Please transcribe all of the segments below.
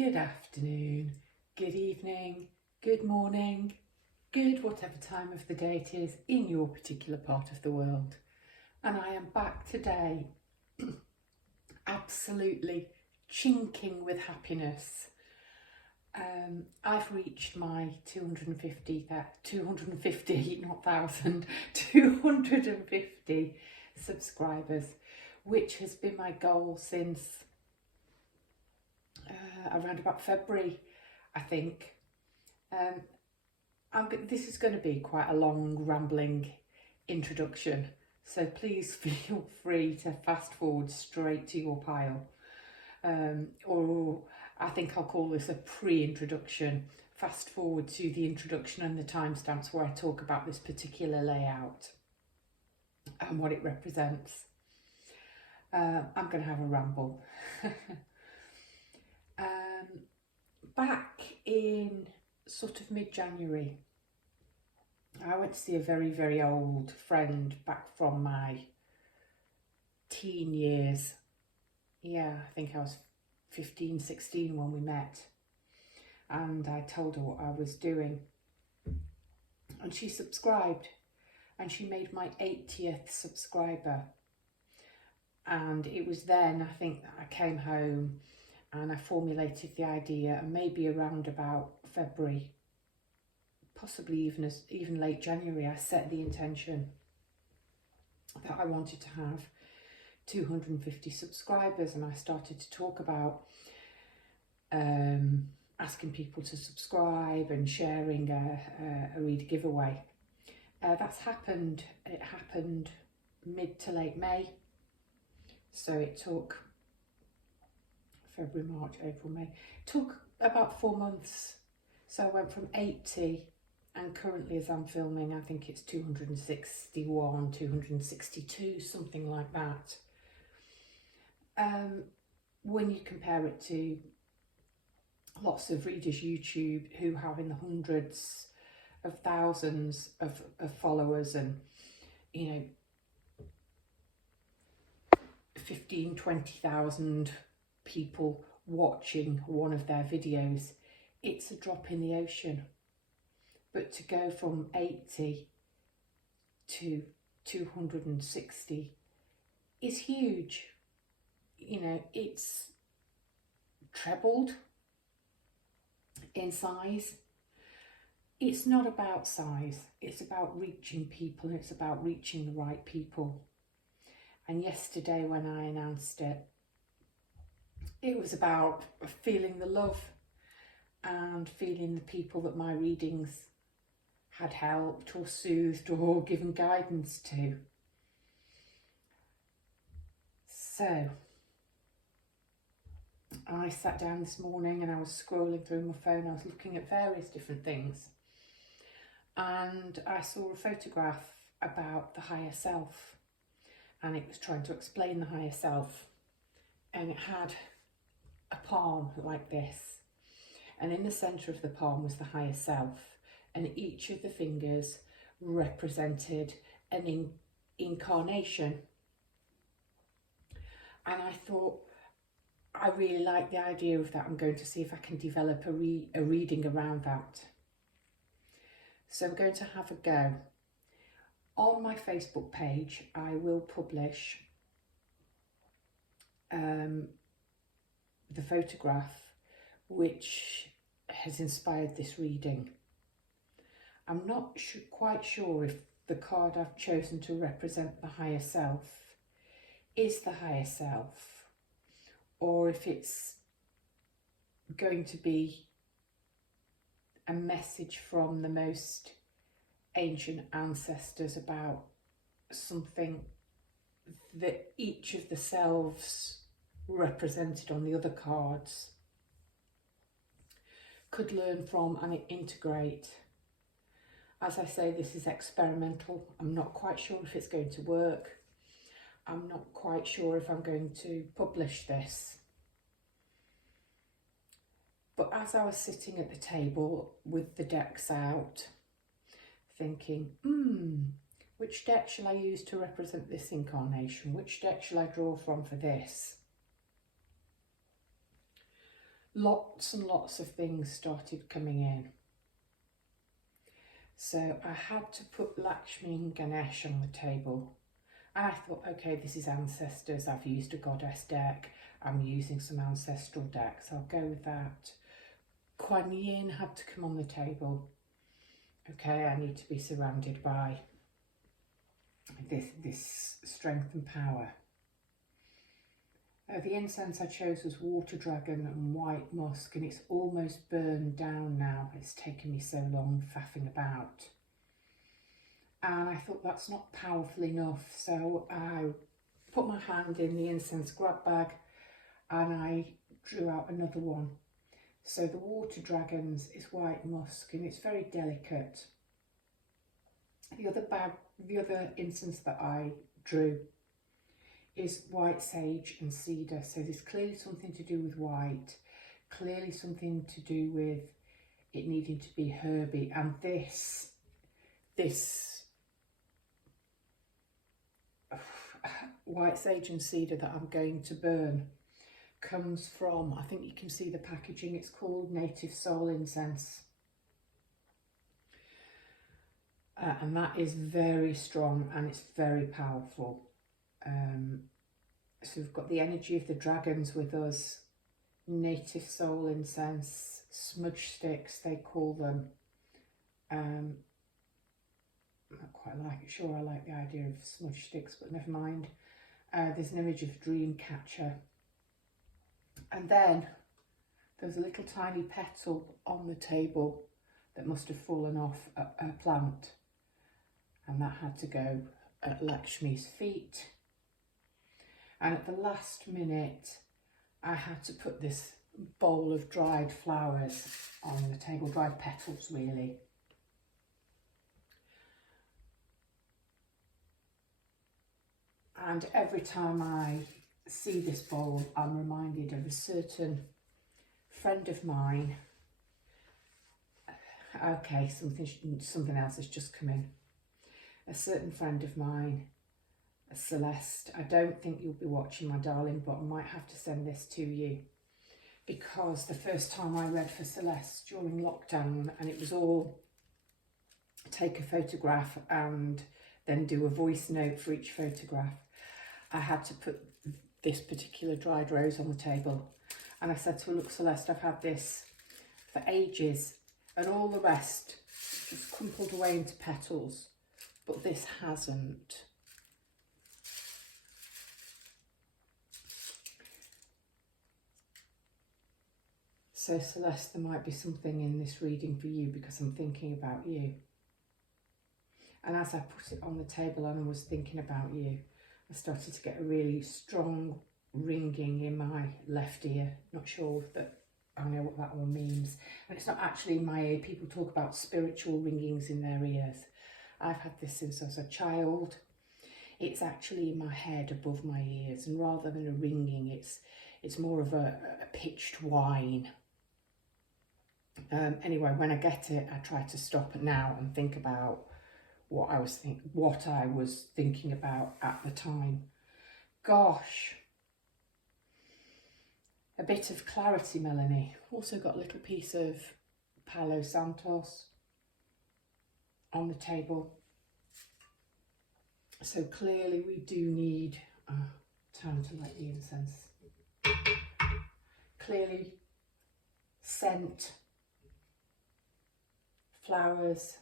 Good afternoon, good evening, good morning, good whatever time of the day it is in your particular part of the world. And I am back today, absolutely chinking with happiness. I've reached my 250, not 1,000, 250 subscribers, which has been my goal since around about February, I think. This is going to be quite a long, rambling introduction, so please feel free to fast forward straight to your pile. Or I think I'll call this a pre-introduction. Fast forward to the introduction and the timestamps where I talk about this particular layout and what it represents. I'm going to have a ramble. Back in sort of mid-January, I went to see a very, very old friend back from my teen years. Yeah, I think I was 15, 16 when we met, and I told her what I was doing, and she subscribed, and she made my 80th subscriber. And it was then, I think, that I came home and I formulated the idea, and maybe around about February, possibly even late January, I set the intention that I wanted to have 250 subscribers, and I started to talk about asking people to subscribe and sharing a reader giveaway. That's happened. It happened mid to late May, so it took February, March, April, May. It took about 4 months. So I went from 80, and currently as I'm filming, I think it's 261, 262, something like that. When you compare it to lots of readers YouTube who have in the hundreds of thousands of followers, and 15, 20,000 people watching one of their videos, it's a drop in the ocean. But to go from 80 to 260 is huge. It's trebled in size. It's not about size, it's about reaching people, and it's about reaching the right people. And yesterday when I announced it, it was about feeling the love and feeling the people that my readings had helped or soothed or given guidance to. So I sat down this morning and I was scrolling through my phone. I was looking at various different things, and I saw a photograph about the higher self, and it was trying to explain the higher self, and it had a palm like this, and in the centre of the palm was the higher self, and each of the fingers represented an incarnation. And I thought, I really like the idea of that. I'm going to see if I can develop a reading around that. So I'm going to have a go. On my Facebook page, I will publish the photograph which has inspired this reading. I'm not quite sure if the card I've chosen to represent the higher self is the higher self, or if it's going to be a message from the most ancient ancestors about something that each of the selves represented on the other cards could learn from and integrate. As I say, this is experimental. I'm not quite sure if it's going to work. I'm not quite sure if I'm going to publish this. But as I was sitting at the table with the decks out, thinking, which deck shall I use to represent this incarnation? Which deck shall I draw from for this? lots and lots of things started coming in. So I had to put Lakshmi and Ganesh on the table. And I thought, okay, this is ancestors. I've used a goddess deck. I'm using some ancestral decks. I'll go with that. Kuan Yin had to come on the table. Okay, I need to be surrounded by this strength and power. The incense I chose was water dragon and white musk, and it's almost burned down now. It's taken me so long faffing about. And I thought that's not powerful enough, so I put my hand in the incense grab bag and I drew out another one. So the water dragons is white musk, and it's very delicate. The other incense that I drew is white sage and cedar. So there's clearly something to do with white, clearly something to do with it needing to be herby. And this white sage and cedar that I'm going to burn comes from, I think you can see the packaging, it's called Native Soul Incense. And that is very strong and it's very powerful. So we've got the energy of the dragons with us, Native Soul Incense, smudge sticks they call them. I'm not quite sure I like the idea of smudge sticks, but never mind. There's an image of dream catcher. And then there's a little tiny petal on the table that must have fallen off a plant. And that had to go at Lakshmi's feet. And at the last minute, I had to put this bowl of dried flowers on the table, dried petals really. And every time I see this bowl, I'm reminded of a certain friend of mine. Okay, something else has just come in. A certain friend of mine, Celeste. I don't think you'll be watching, my darling, but I might have to send this to you, because the first time I read for Celeste during lockdown, and it was all take a photograph and then do a voice note for each photograph, I had to put this particular dried rose on the table. And I said to her, look Celeste, I've had this for ages and all the rest just crumpled away into petals, but this hasn't. So Celeste, there might be something in this reading for you, because I'm thinking about you. And as I put it on the table and I was thinking about you, I started to get a really strong ringing in my left ear. Not sure that I know what that one means. And it's not actually in my ear. People talk about spiritual ringings in their ears. I've had this since I was a child. It's actually in my head above my ears, and rather than a ringing, it's more of a pitched whine. Anyway, when I get it, I try to stop it now and think about what I was thinking about at the time. Gosh, a bit of clarity, Melanie. Also got a little piece of Palo Santos on the table. So clearly we do need time to light the incense. Clearly scent, flowers,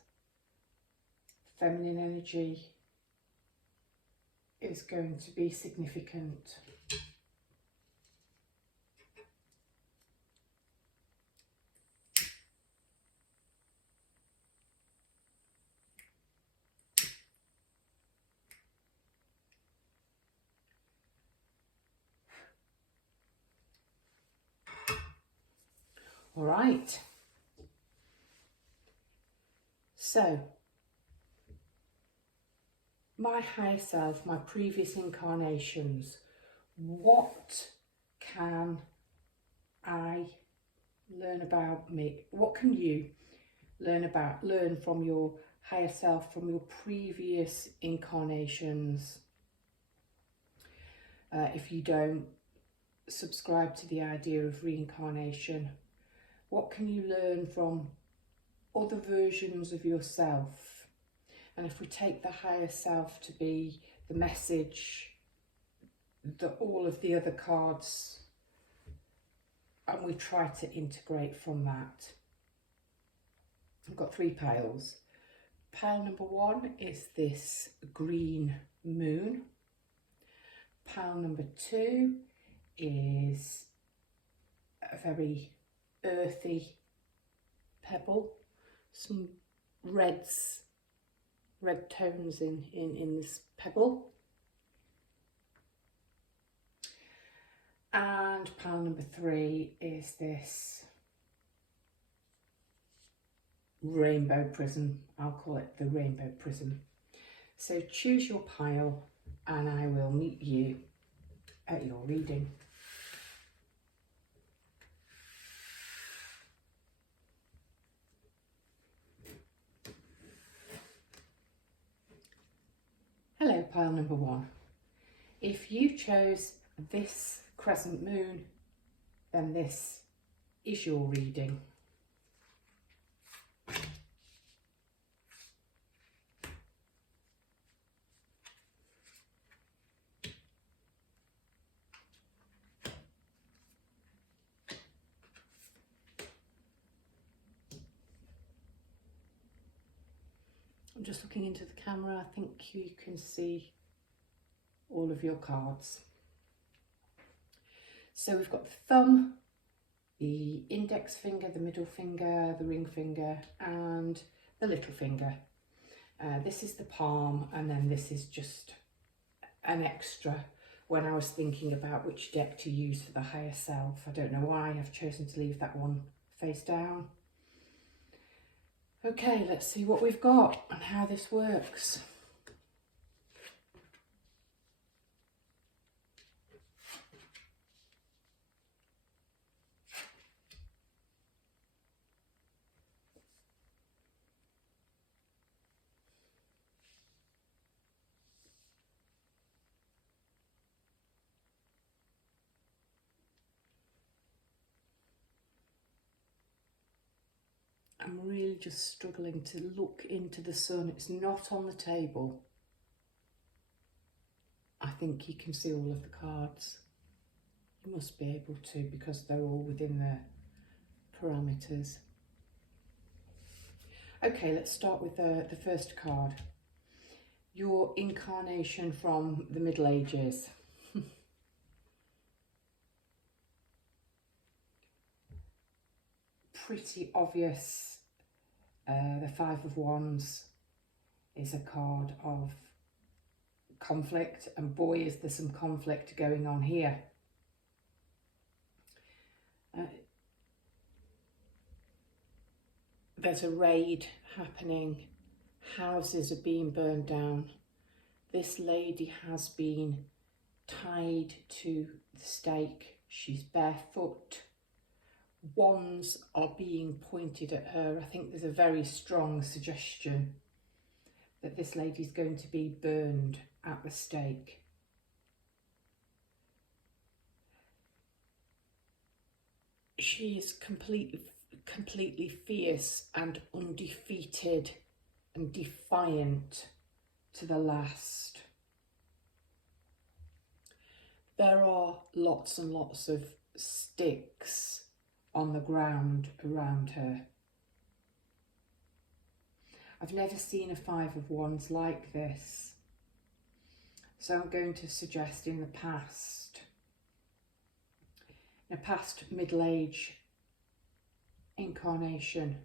feminine energy is going to be significant. All right. So, my higher self, my previous incarnations, what can I learn about me? What can you learn from your higher self, from your previous incarnations? If you don't subscribe to the idea of reincarnation? What can you learn from other versions of yourself? And if we take the higher self to be the message that all of the other cards, and we try to integrate from that. I've got 3 piles. Pile number 1 is this green moon. Pile number 2 is a very earthy pebble, some red tones in this pebble. And pile number 3 is this rainbow prism. I'll call it the rainbow prism. So choose your pile and I will meet you at your reading. Hello, pile number 1. If you chose this crescent moon, then this is your reading. I'm just looking into the camera. I think you can see all of your cards. So we've got the thumb, the index finger, the middle finger, the ring finger, and the little finger. This is the palm, and then this is just an extra when I was thinking about which deck to use for the higher self. I don't know why I've chosen to leave that one face down. Okay, let's see what we've got and how this works. I'm really just struggling to look into the sun. It's not on the table. I think you can see all of the cards. You must be able to, because they're all within the parameters. Okay, let's start with the first card. Your incarnation from the Middle Ages. Pretty obvious. The Five of Wands is a card of conflict, and boy is there some conflict going on here. There's a raid happening, houses are being burned down. This lady has been tied to the stake, she's barefoot. Wands are being pointed at her. I think there's a very strong suggestion that this lady's going to be burned at the stake. She is completely fierce and undefeated and defiant to the last. There are lots and lots of sticks on the ground around her. I've never seen a Five of Wands like this. So I'm going to suggest in a past Middle Age incarnation,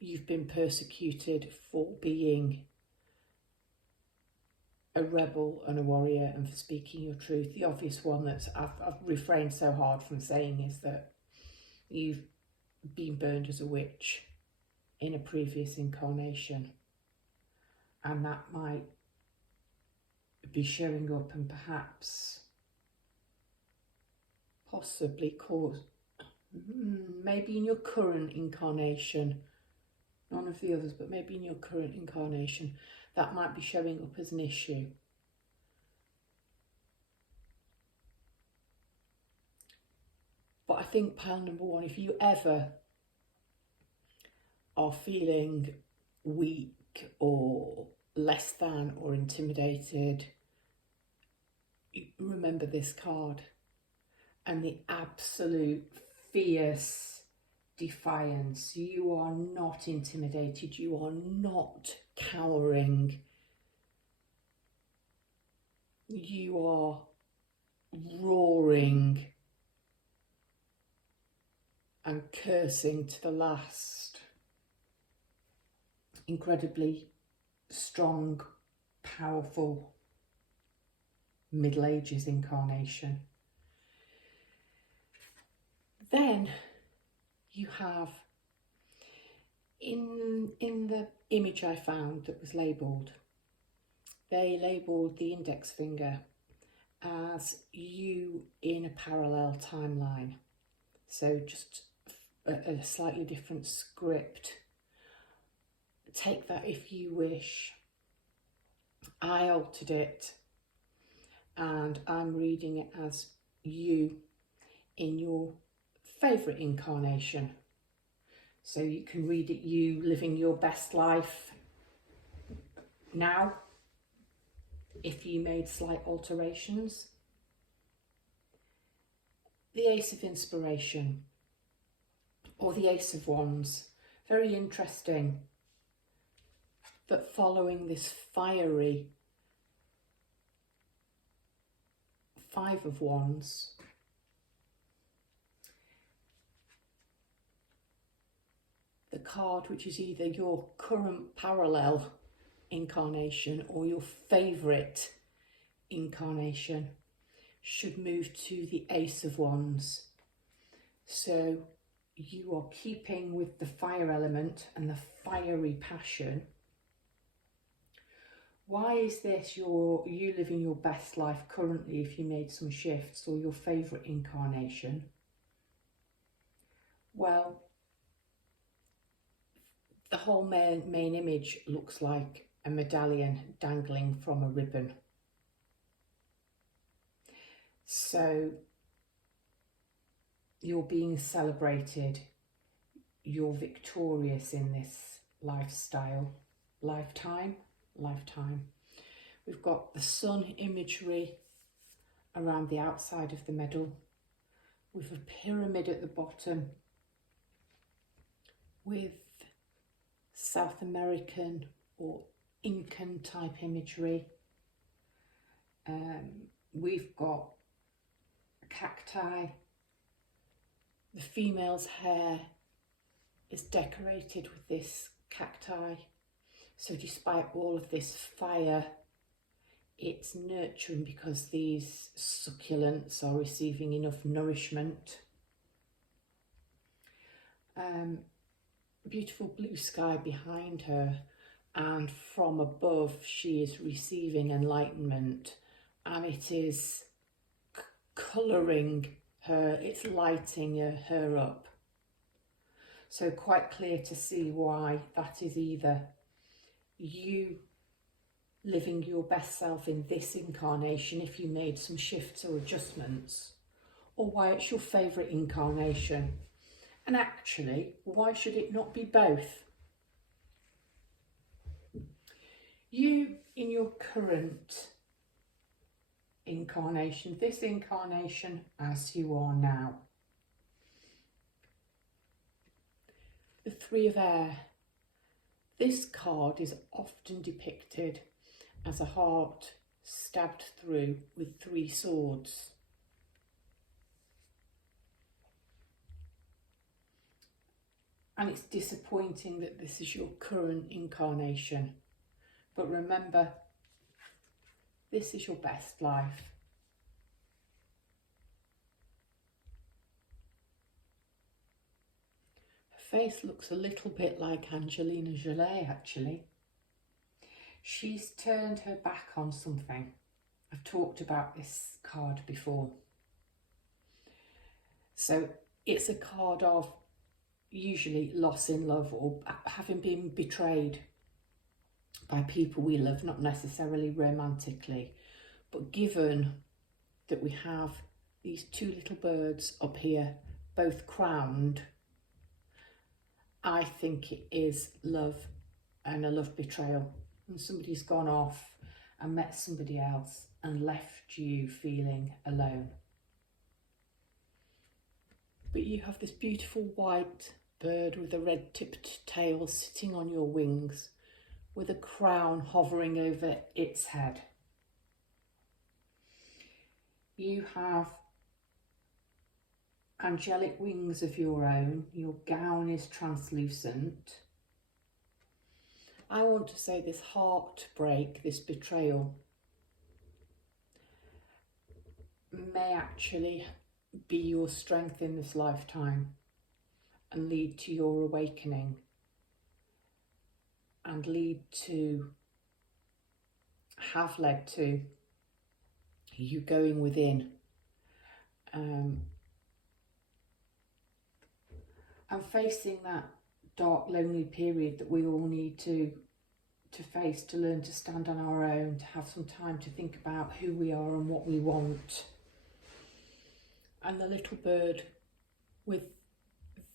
you've been persecuted for being a rebel and a warrior and for speaking your truth. The obvious one that I've refrained so hard from saying is that you've been burned as a witch in a previous incarnation, and that might be showing up and perhaps possibly cause, maybe in your current incarnation, none of the others, but maybe in your current incarnation, that might be showing up as an issue. But I think pile number one, if you ever are feeling weak or less than or intimidated, remember this card and the absolute fierce defiance. You are not intimidated, you are not cowering, you are roaring and cursing to the last. Incredibly strong, powerful Middle Ages incarnation. Then you have, in the image I found that was labelled, they labelled the index finger as you in a parallel timeline. So just a slightly different script. Take that if you wish. I altered it and I'm reading it as you in your favourite incarnation. So you can read it you living your best life now, if you made slight alterations. The Ace of Inspiration or the Ace of Wands, very interesting that following this fiery Five of Wands, the card which is either your current parallel incarnation or your favourite incarnation should move to the Ace of Wands. So you are keeping with the fire element and the fiery passion. Why is this you living your best life currently if you made some shifts, or your favourite incarnation? Well, the whole main image looks like a medallion dangling from a ribbon. So you're being celebrated, you're victorious in this lifetime. We've got the sun imagery around the outside of the medal, with a pyramid at the bottom, with South American or Incan type imagery. We've got cacti. The female's hair is decorated with this cacti. So despite all of this fire, it's nurturing because these succulents are receiving enough nourishment. Beautiful blue sky behind her, and from above she is receiving enlightenment, and it is colouring her, it's lighting her up. So quite clear to see why that is either you living your best self in this incarnation if you made some shifts or adjustments, or why it's your favourite incarnation. And actually, why should it not be both? You in your current incarnation, this incarnation as you are now. The Three of Air. This card is often depicted as a heart stabbed through with three swords. And it's disappointing that this is your current incarnation. But remember, this is your best life. Her face looks a little bit like Angelina Jolie, actually. She's turned her back on something. I've talked about this card before. So it's a card of usually loss in love, or having been betrayed by people we love, not necessarily romantically. But given that we have these two little birds up here both crowned, I think it is love and a love betrayal. And somebody's gone off and met somebody else and left you feeling alone. But you have this beautiful white bird with a red-tipped tail sitting on your wings, with a crown hovering over its head. You have angelic wings of your own. Your gown is translucent. I want to say this heartbreak, this betrayal, may actually be your strength in this lifetime and lead to your awakening and have led to you going within and facing that dark, lonely period that we all need to face, to learn to stand on our own, to have some time to think about who we are and what we want. And the little bird with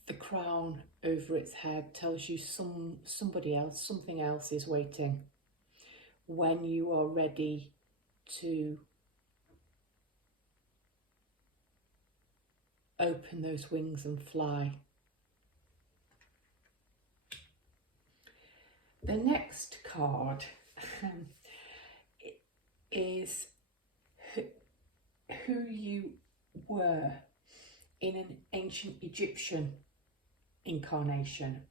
the crown over its head tells you somebody else, something else is waiting when you are ready to open those wings and fly. The next card is who you were in an ancient Egyptian incarnation.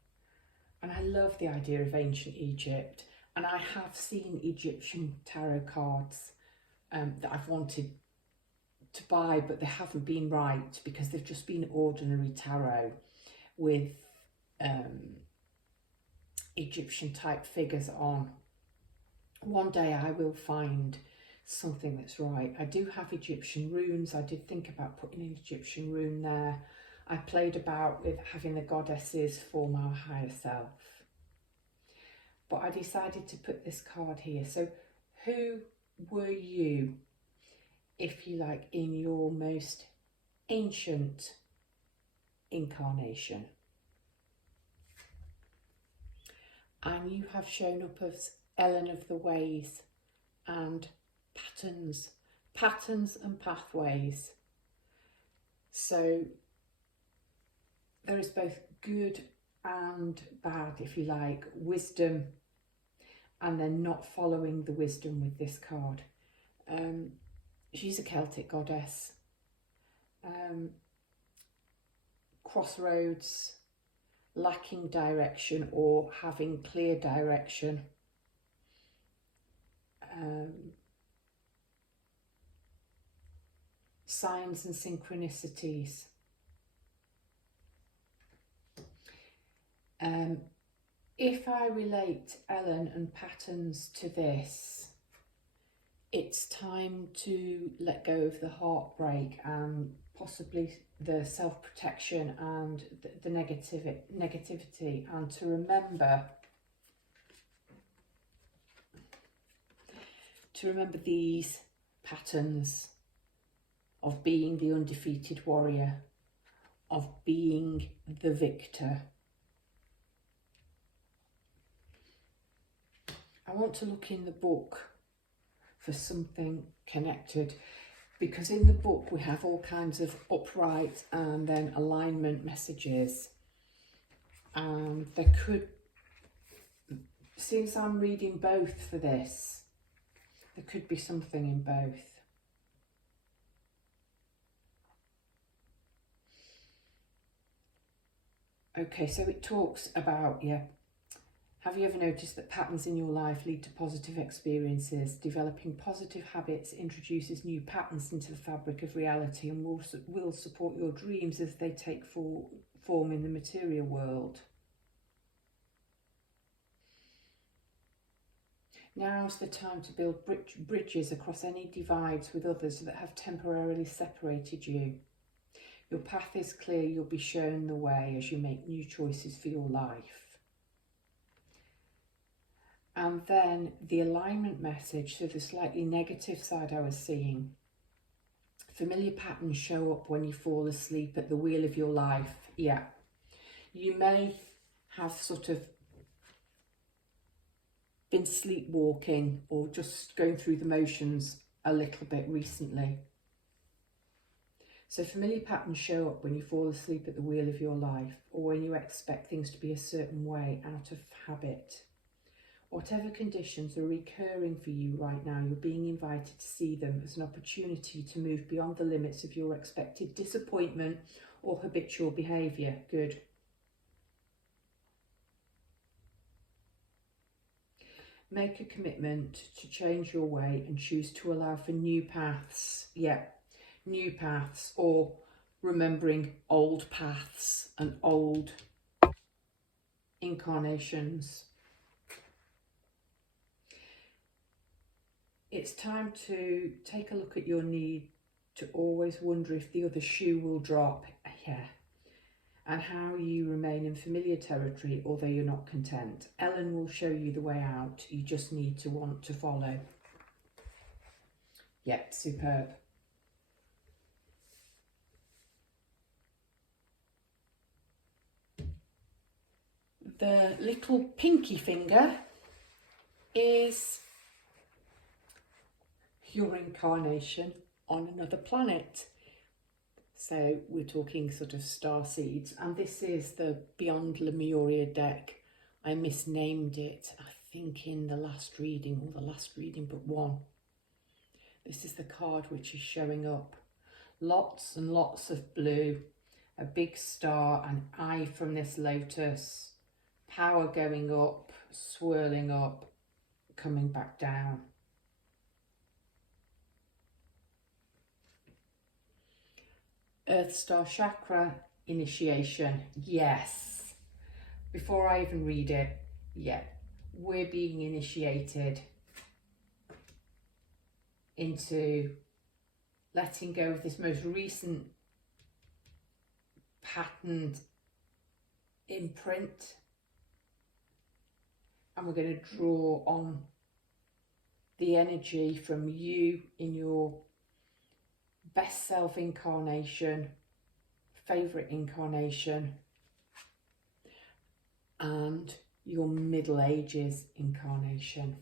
And I love the idea of ancient Egypt, and I have seen Egyptian tarot cards that I've wanted to buy, but they haven't been right because they've just been ordinary tarot with Egyptian type figures on. One day I will find something that's right. I do have Egyptian runes. I did think about putting an Egyptian rune there. I played about with having the goddesses form our higher self, but I decided to put this card here. So who were you, if you like, in your most ancient incarnation? And you have shown up as Ellen of the Ways and patterns and pathways. So there is both good and bad, if you like, wisdom, and then not following the wisdom with this card. She's a Celtic goddess. Crossroads, lacking direction or having clear direction. Signs and synchronicities. If I relate Ellen and patterns to this, it's time to let go of the heartbreak and possibly the self-protection and the negativity, and to remember these patterns of being the undefeated warrior, of being the victor. I want to look in the book for something connected, because in the book we have all kinds of upright and then alignment messages, and there could, since I'm reading both for this, there could be something in both. Okay, so it talks about, have you ever noticed that patterns in your life lead to positive experiences? Developing positive habits introduces new patterns into the fabric of reality and will support your dreams as they take form in the material world. Now's the time to build bridges across any divides with others that have temporarily separated you. Your path is clear, you'll be shown the way as you make new choices for your life. And then the alignment message, so the slightly negative side I was seeing. Familiar patterns show up when you fall asleep at the wheel of your life. Yeah. You may have sort of been sleepwalking or just going through the motions a little bit recently. So familiar patterns show up when you fall asleep at the wheel of your life, or when you expect things to be a certain way out of habit. Whatever conditions are recurring for you right now, you're being invited to see them as an opportunity to move beyond the limits of your expected disappointment or habitual behaviour. Good. Make a commitment to change your way and choose to allow for new paths. Yeah, new paths, or remembering old paths and old incarnations. It's time to take a look at your need to always wonder if the other shoe will drop. Yeah. And how you remain in familiar territory although you're not content. Ellen will show you the way out. You just need to want to follow. Yep, superb. The little pinky finger is your incarnation on another planet. So we're talking sort of star seeds, and this is the Beyond Lemuria deck. I misnamed it, I think, in the last reading, or the last reading but one. This is the card which is showing up. Lots and lots of blue, a big star, an eye from this lotus, power going up, swirling up, coming back down. Earth Star Chakra initiation, yes. Before I even read it, yeah, we're being initiated into letting go of this most recent patterned imprint, and we're going to draw on the energy from you in your best self incarnation, favourite incarnation, and your Middle Ages incarnation.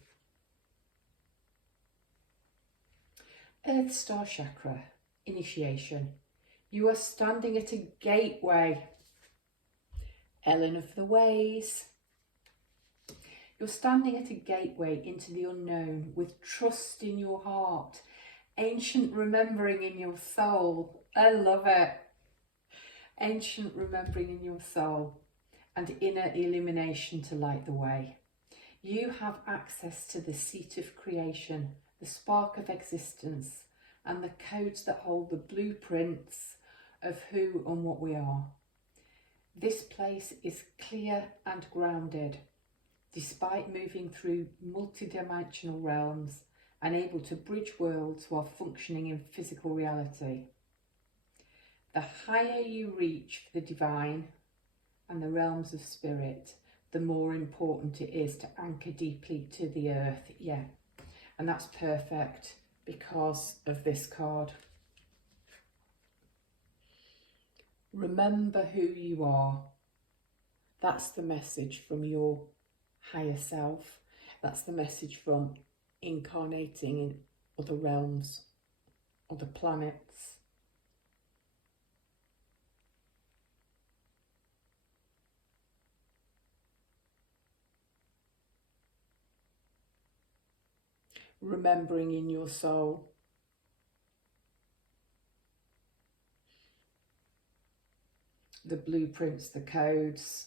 Earth Star Chakra initiation. You are standing at a gateway. Ellen of the Ways. You're standing at a gateway into the unknown with trust in your heart, ancient remembering in your soul. I love it. Ancient remembering in your soul and inner illumination to light the way. You have access to the seat of creation, the spark of existence, and the codes that hold the blueprints of who and what we are. This place is clear and grounded, despite moving through multidimensional realms and able to bridge worlds while functioning in physical reality. The higher you reach for the divine and the realms of spirit, the more important it is to anchor deeply to the earth. Yeah, and that's perfect because of this card. Remember who you are. That's the message from your higher self. That's the message from incarnating in other realms, other planets. Remembering in your soul. The blueprints, the codes.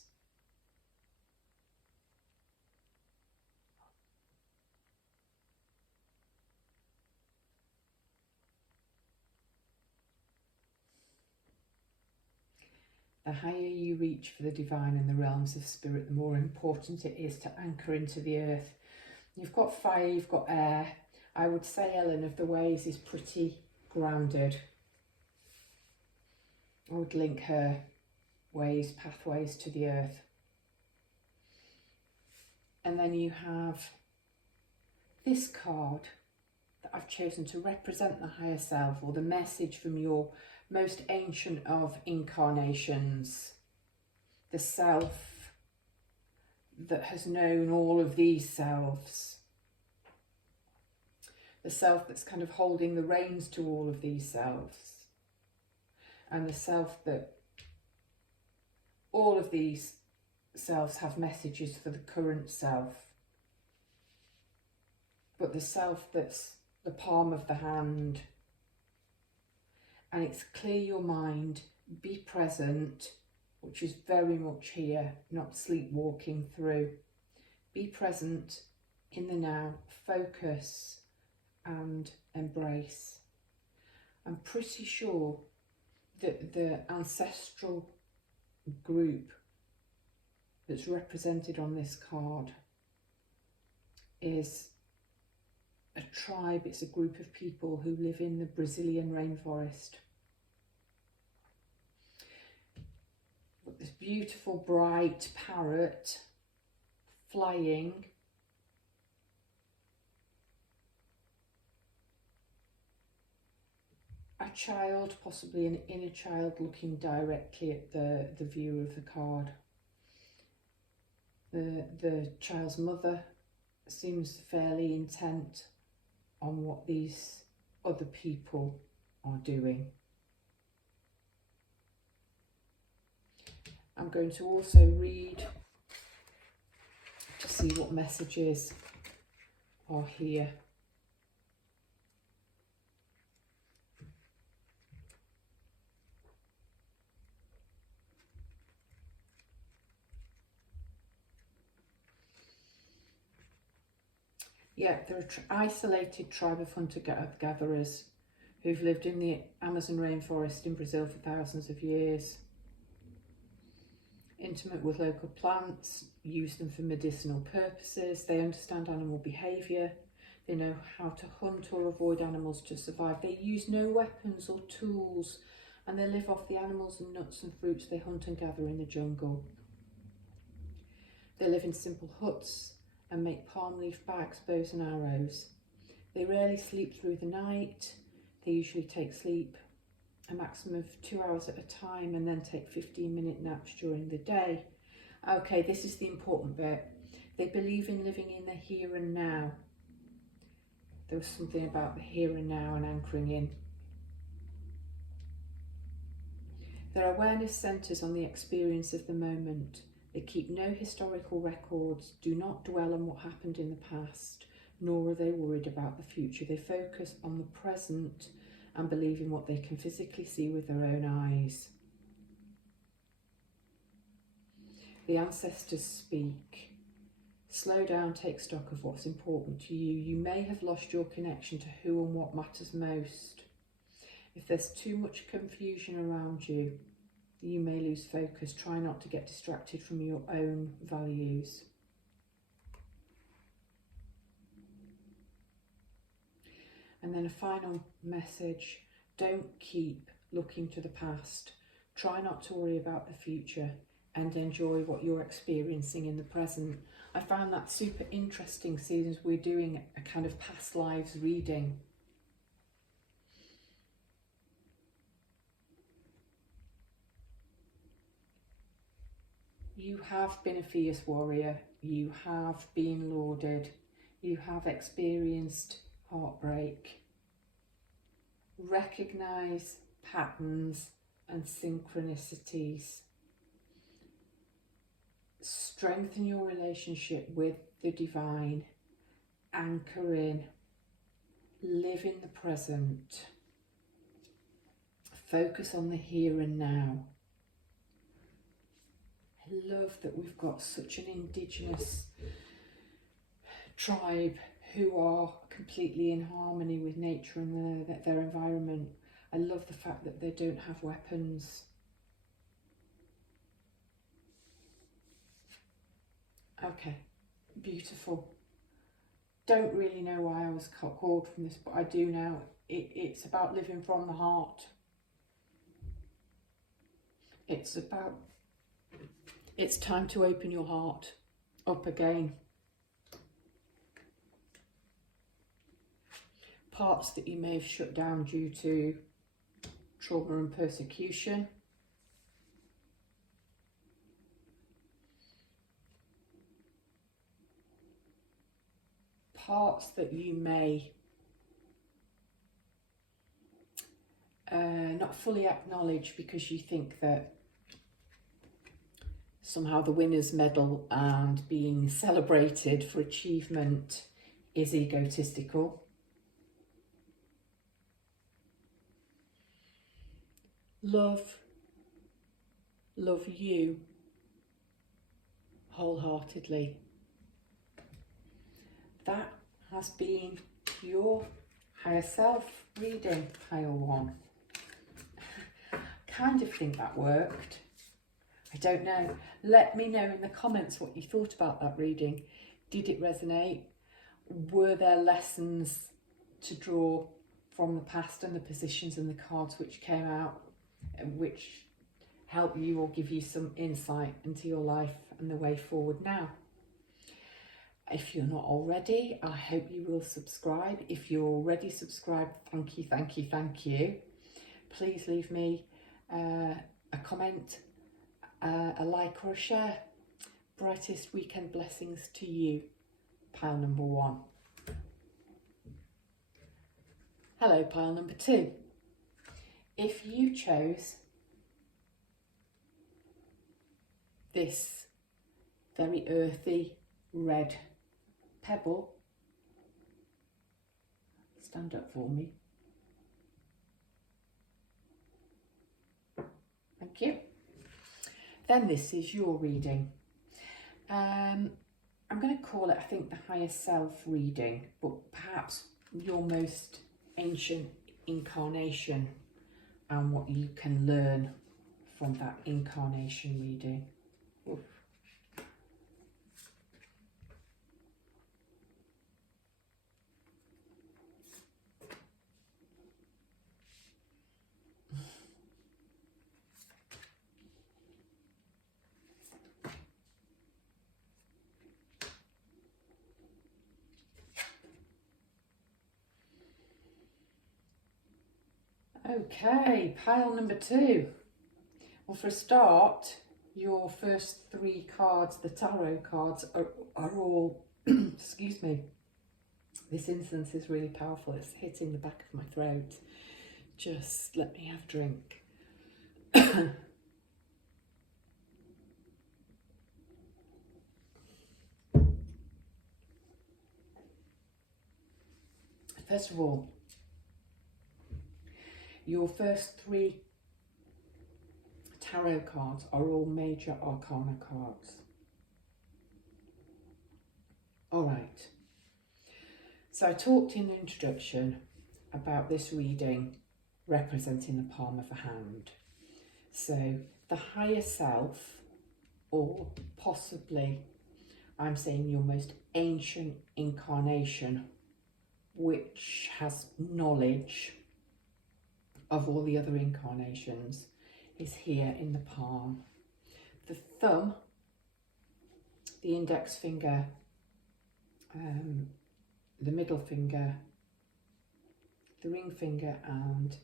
The higher you reach for the divine and the realms of spirit, the more important it is to anchor into the earth. You've got fire, you've got air. I would say Ellen of the Ways is pretty grounded. I would link her ways, pathways to the earth. And then you have this card, that I've chosen to represent the higher self, or the message from your most ancient of incarnations, the self that has known all of these selves, the self that's kind of holding the reins to all of these selves, and the self that all of these selves have messages for the current self, but the self that's the palm of the hand. And it's clear your mind, be present, which is very much here, not sleepwalking through. Be present in the now, focus and embrace. I'm pretty sure that the ancestral group that's represented on this card is a tribe. It's a group of people who live in the Brazilian rainforest. Got this beautiful bright parrot flying. A child, possibly an inner child, looking directly at the viewer of the card. The child's mother seems fairly intent on what these other people are doing. I'm going to also read to see what messages are here. Yeah, they're an isolated tribe of hunter-gatherers who've lived in the Amazon rainforest in Brazil for thousands of years. Intimate with local plants, use them for medicinal purposes. They understand animal behaviour. They know how to hunt or avoid animals to survive. They use no weapons or tools, and they live off the animals and nuts and fruits they hunt and gather in the jungle. They live in simple huts and make palm leaf bags, bows and arrows. They rarely sleep through the night. They usually take sleep a maximum of 2 hours at a time and then take 15-minute naps during the day. Okay, this is the important bit. They believe in living in the here and now. There was something about the here and now and anchoring in. Their awareness centres on the experience of the moment. They keep no historical records, do not dwell on what happened in the past, nor are they worried about the future. They focus on the present and believe in what they can physically see with their own eyes. The ancestors speak. Slow down, take stock of what's important to you. You may have lost your connection to who and what matters most. If there's too much confusion around you, you may lose focus. Try not to get distracted from your own values. And then a final message: don't keep looking to the past. Try not to worry about the future and enjoy what you're experiencing in the present. I found that super interesting, seeing as we're doing a kind of past lives reading. You have been a fierce warrior, you have been lauded, you have experienced heartbreak. Recognise patterns and synchronicities. Strengthen your relationship with the divine. Anchor in. Live in the present. Focus on the here and now. I love that we've got such an indigenous tribe who are completely in harmony with nature and their environment. I love the fact that they don't have weapons. Okay, beautiful. Don't really know why I was called from this, but I do now. It's about living from the heart. It's time to open your heart up again. parts that you may have shut down due to trauma and persecution. Parts that you may not fully acknowledge because you think that somehow the winner's medal and being celebrated for achievement is egotistical. Love you wholeheartedly. That has been your higher self reading, pile 1. Kind of think that worked. I don't know. Let me know in the comments what you thought about that reading. Did it resonate? Were there lessons to draw from the past and the positions and the cards which came out, which help you or give you some insight into your life and the way forward now? If you're not already, I hope you will subscribe. If you're already subscribed, thank you, thank you, thank you. Please leave me a comment, a like or a share. Brightest weekend blessings to you, pile number 1. Hello, pile number 2. If you chose this very earthy red pebble, stand up for me. Thank you. Then this is your reading. I'm going to call it, I think, the higher self reading, but perhaps your most ancient incarnation and what you can learn from that incarnation reading. Oof. Okay, pile number 2. Well, for a start, your first 3 cards, the tarot cards, are all, excuse me, this incense is really powerful. It's hitting the back of my throat. Just let me have a drink. First of all, your first 3 tarot cards are all major arcana cards. All right. So I talked in the introduction about this reading representing the palm of a hand. So the higher self, or possibly I'm saying your most ancient incarnation, which has knowledge of all the other incarnations, is here in the palm. The thumb, the index finger, the middle finger, the ring finger, and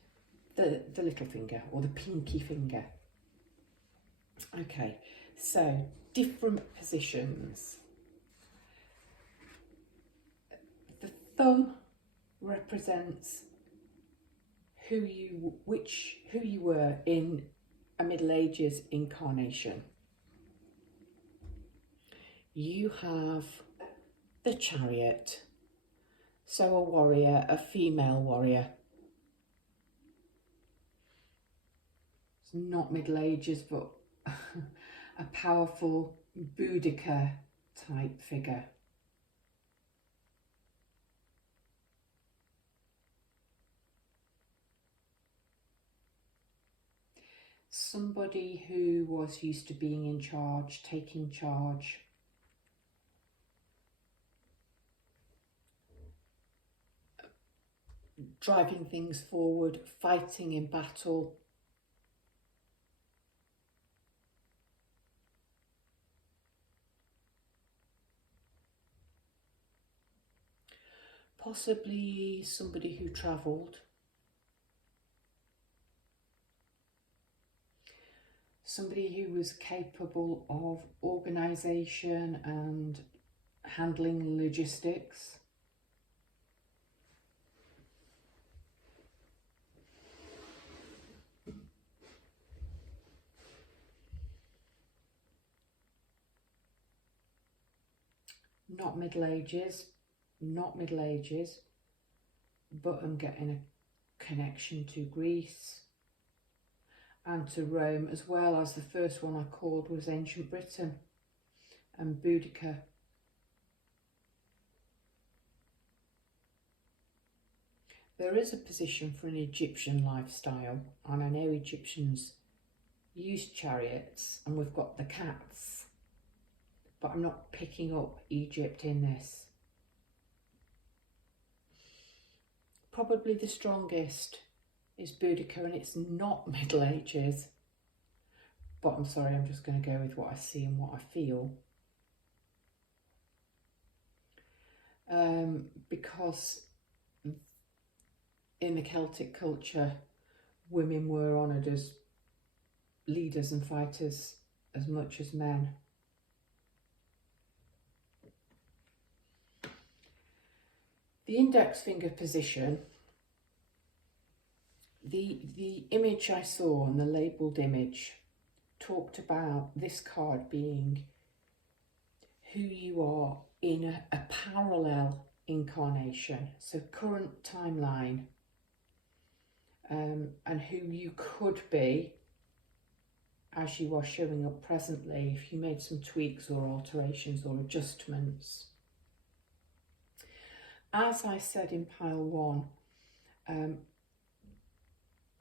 the little finger, or the pinky finger. Okay, so different positions. The thumb represents who you were in a Middle Ages incarnation. You have the Chariot, so a warrior, a female warrior. It's not Middle Ages, but a powerful Boudica type figure. Somebody who was used to being in charge, taking charge. Driving things forward, fighting in battle. Possibly somebody who travelled. Somebody who was capable of organisation and handling logistics. Not Middle Ages, but I'm getting a connection to Greece and to Rome, as well as the first one I called was ancient Britain and Boudica. There is a position for an Egyptian lifestyle, and I know Egyptians used chariots, and we've got the cats, but I'm not picking up Egypt in this. Probably the strongest is Boudica, and it's not Middle Ages, but I'm sorry, I'm just going to go with what I see and what I feel. Because in the Celtic culture, women were honoured as leaders and fighters as much as men. The index finger position, the image I saw and the labelled image talked about this card being who you are in a parallel incarnation, so current timeline, and who you could be as you are showing up presently if you made some tweaks or alterations or adjustments. As I said in pile one,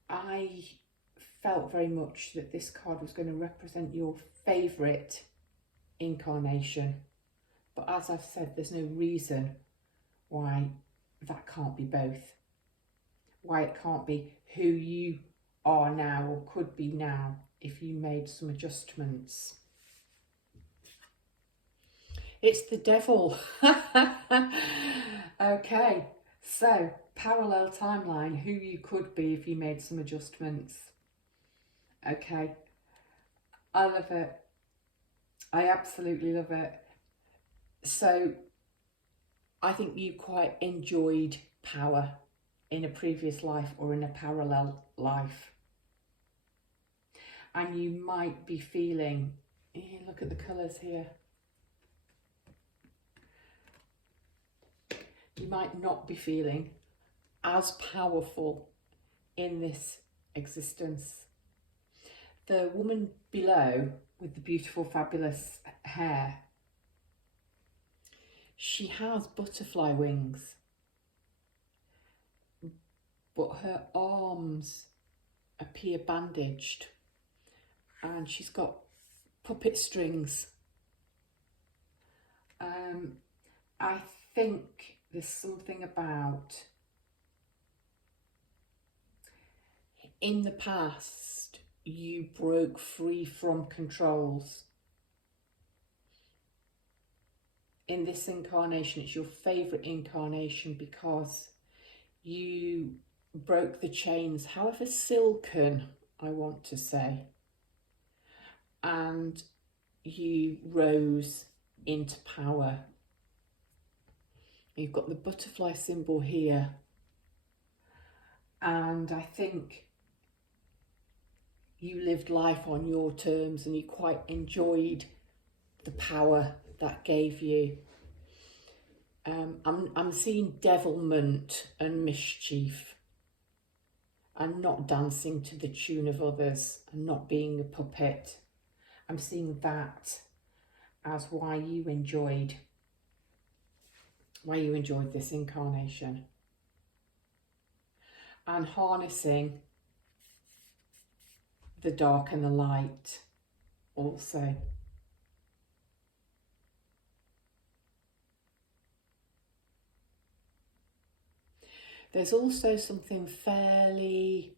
I felt very much that this card was going to represent your favourite incarnation. But as I've said, there's no reason why that can't be both. Why it can't be who you are now or could be now if you made some adjustments. It's the devil. Okay, so parallel timeline, who you could be if you made some adjustments. Okay, I love it. I absolutely love it. So I think you quite enjoyed power in a previous life or in a parallel life. And you might be feeling, look at the colours here. You might not be feeling as powerful in this existence. The woman below with the beautiful, fabulous hair, she has butterfly wings, but her arms appear bandaged and she's got puppet strings. I think there's something about in the past you broke free from controls. In this incarnation, it's your favourite incarnation because you broke the chains, however silken, I want to say, and you rose into power. You've got the butterfly symbol here, and I think you lived life on your terms and you quite enjoyed the power that gave you. I'm seeing devilment and mischief and not dancing to the tune of others and not being a puppet. I'm seeing that as why you enjoyed this incarnation, and harnessing the dark and the light also. There's also something fairly,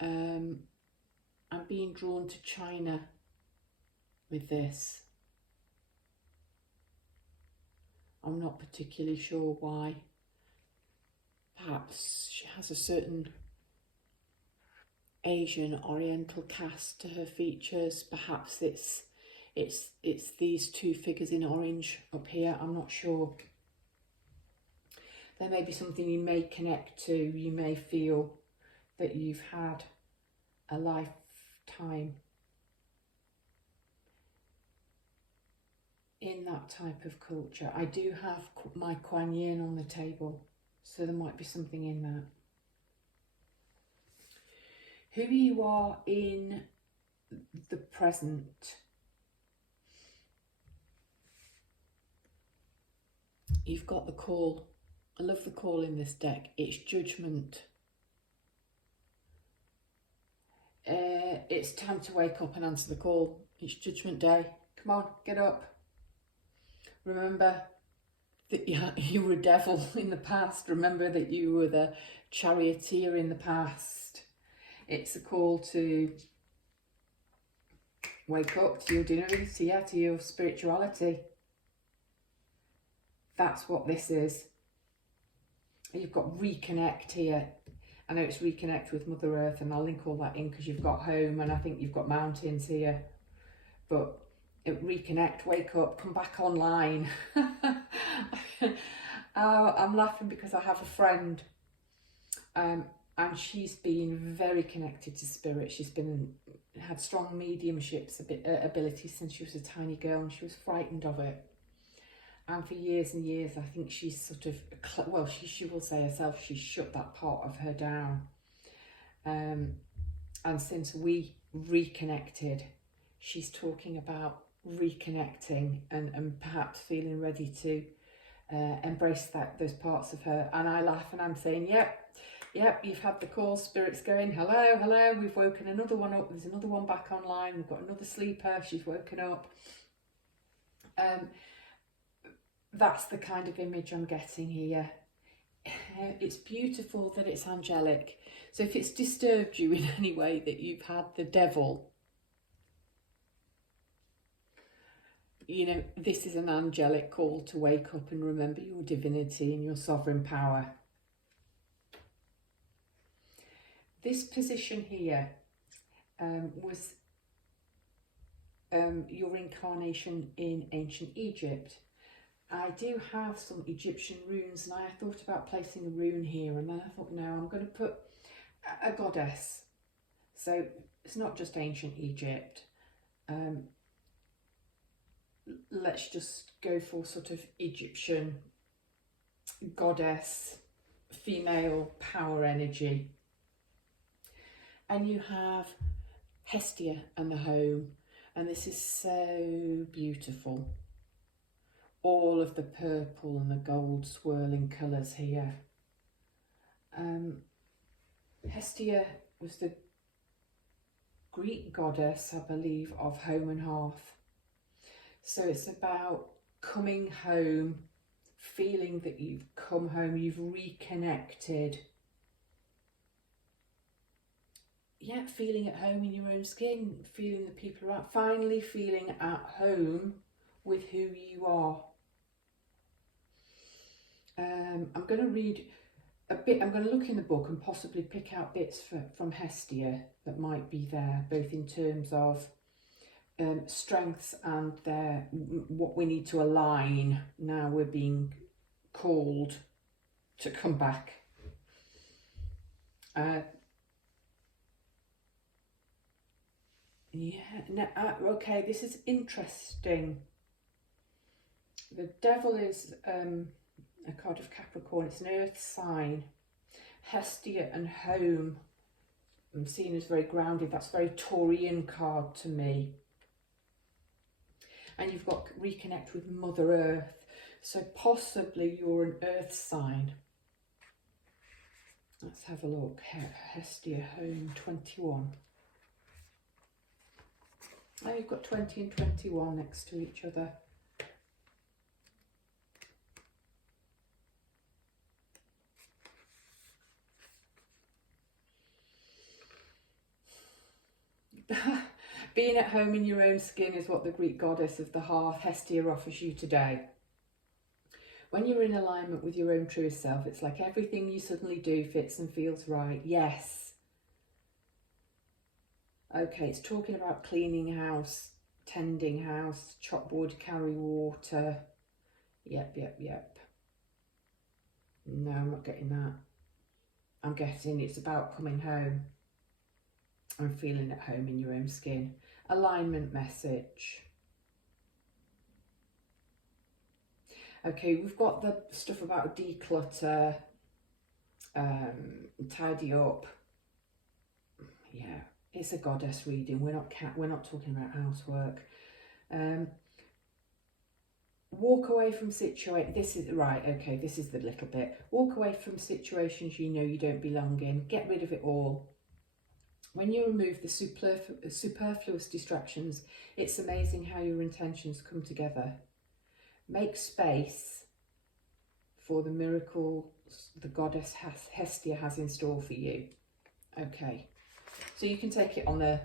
I'm being drawn to China with this. I'm not particularly sure why. Perhaps she has a certain Asian Oriental cast to her features. Perhaps it's these two figures in orange up here. I'm not sure. There may be something you may connect to. You may feel that you've had a lifetime in that type of culture. I do have my Kuan Yin on the table, so there might be something in that. Who you are in the present. You've got the call. I love the call in this deck. It's judgment. It's time to wake up and answer the call. It's judgment day. Come on, get up. Remember that you were a devil in the past. Remember that you were the charioteer in the past. It's a call to wake up to your divinity, to your spirituality. That's what this is. You've got reconnect here. I know it's reconnect with Mother Earth, and I'll link all that in because you've got home and I think you've got mountains here. But reconnect, wake up, come back online. I'm laughing because I have a friend and she's been very connected to spirit. She's had strong mediumship abilities since she was a tiny girl, and she was frightened of it. And for years and years, I think she's sort of, well, she will say herself, she's shut that part of her down. And since we reconnected, she's talking about reconnecting and perhaps feeling ready to embrace those parts of her. And I laugh and I'm saying, yep, you've had the call, spirit's going, hello, we've woken another one up, there's another one back online, we've got another sleeper, she's woken up. That's the kind of image I'm getting here. It's beautiful that it's angelic. So if it's disturbed you in any way that you've had the devil, you know, this is an angelic call to wake up and remember your divinity and your sovereign power. This position here was your incarnation in ancient Egypt. I do have some Egyptian runes, and I thought about placing a rune here, and then I thought, no, I'm going to put a goddess. So it's not just ancient Egypt. Let's just go for sort of Egyptian goddess, female power energy. And you have Hestia and the home, and this is so beautiful. All of the purple and the gold swirling colours here. Hestia was the Greek goddess, I believe, of home and hearth. So it's about coming home, feeling that you've come home, you've reconnected. Yeah, feeling at home in your own skin, feeling the people around, finally feeling at home with who you are. I'm going to read a bit, I'm going to look in the book and possibly pick out bits from Hestia that might be there, both in terms of strengths and what we need to align now we're being called to come back. Okay, this is interesting. The devil is a card of Capricorn. It's an earth sign. Hestia and home, I'm seeing as very grounded. That's a very Taurian card to me. And you've got reconnect with Mother Earth. So possibly you're an earth sign. Let's have a look. Hestia home 21. Oh, you've got 20 and 21 next to each other. Being at home in your own skin is what the Greek goddess of the hearth, Hestia, offers you today. When you're in alignment with your own truest self, it's like everything you suddenly do fits and feels right. Yes. Okay, it's talking about cleaning house, tending house, chop wood, carry water. Yep. No, I'm not getting that. I'm getting it's about coming home and feeling at home in your own skin. Alignment message. Okay, we've got the stuff about declutter, tidy up. Yeah, it's a goddess reading. We're not talking about housework. Walk away from situation. This is right. Okay, this is the little bit. Walk away from situations you know you don't belong in. Get rid of it all. When you remove the superfluous distractions, it's amazing how your intentions come together. Make space for the miracle the goddess Hestia has in store for you. Okay, so you can take it on the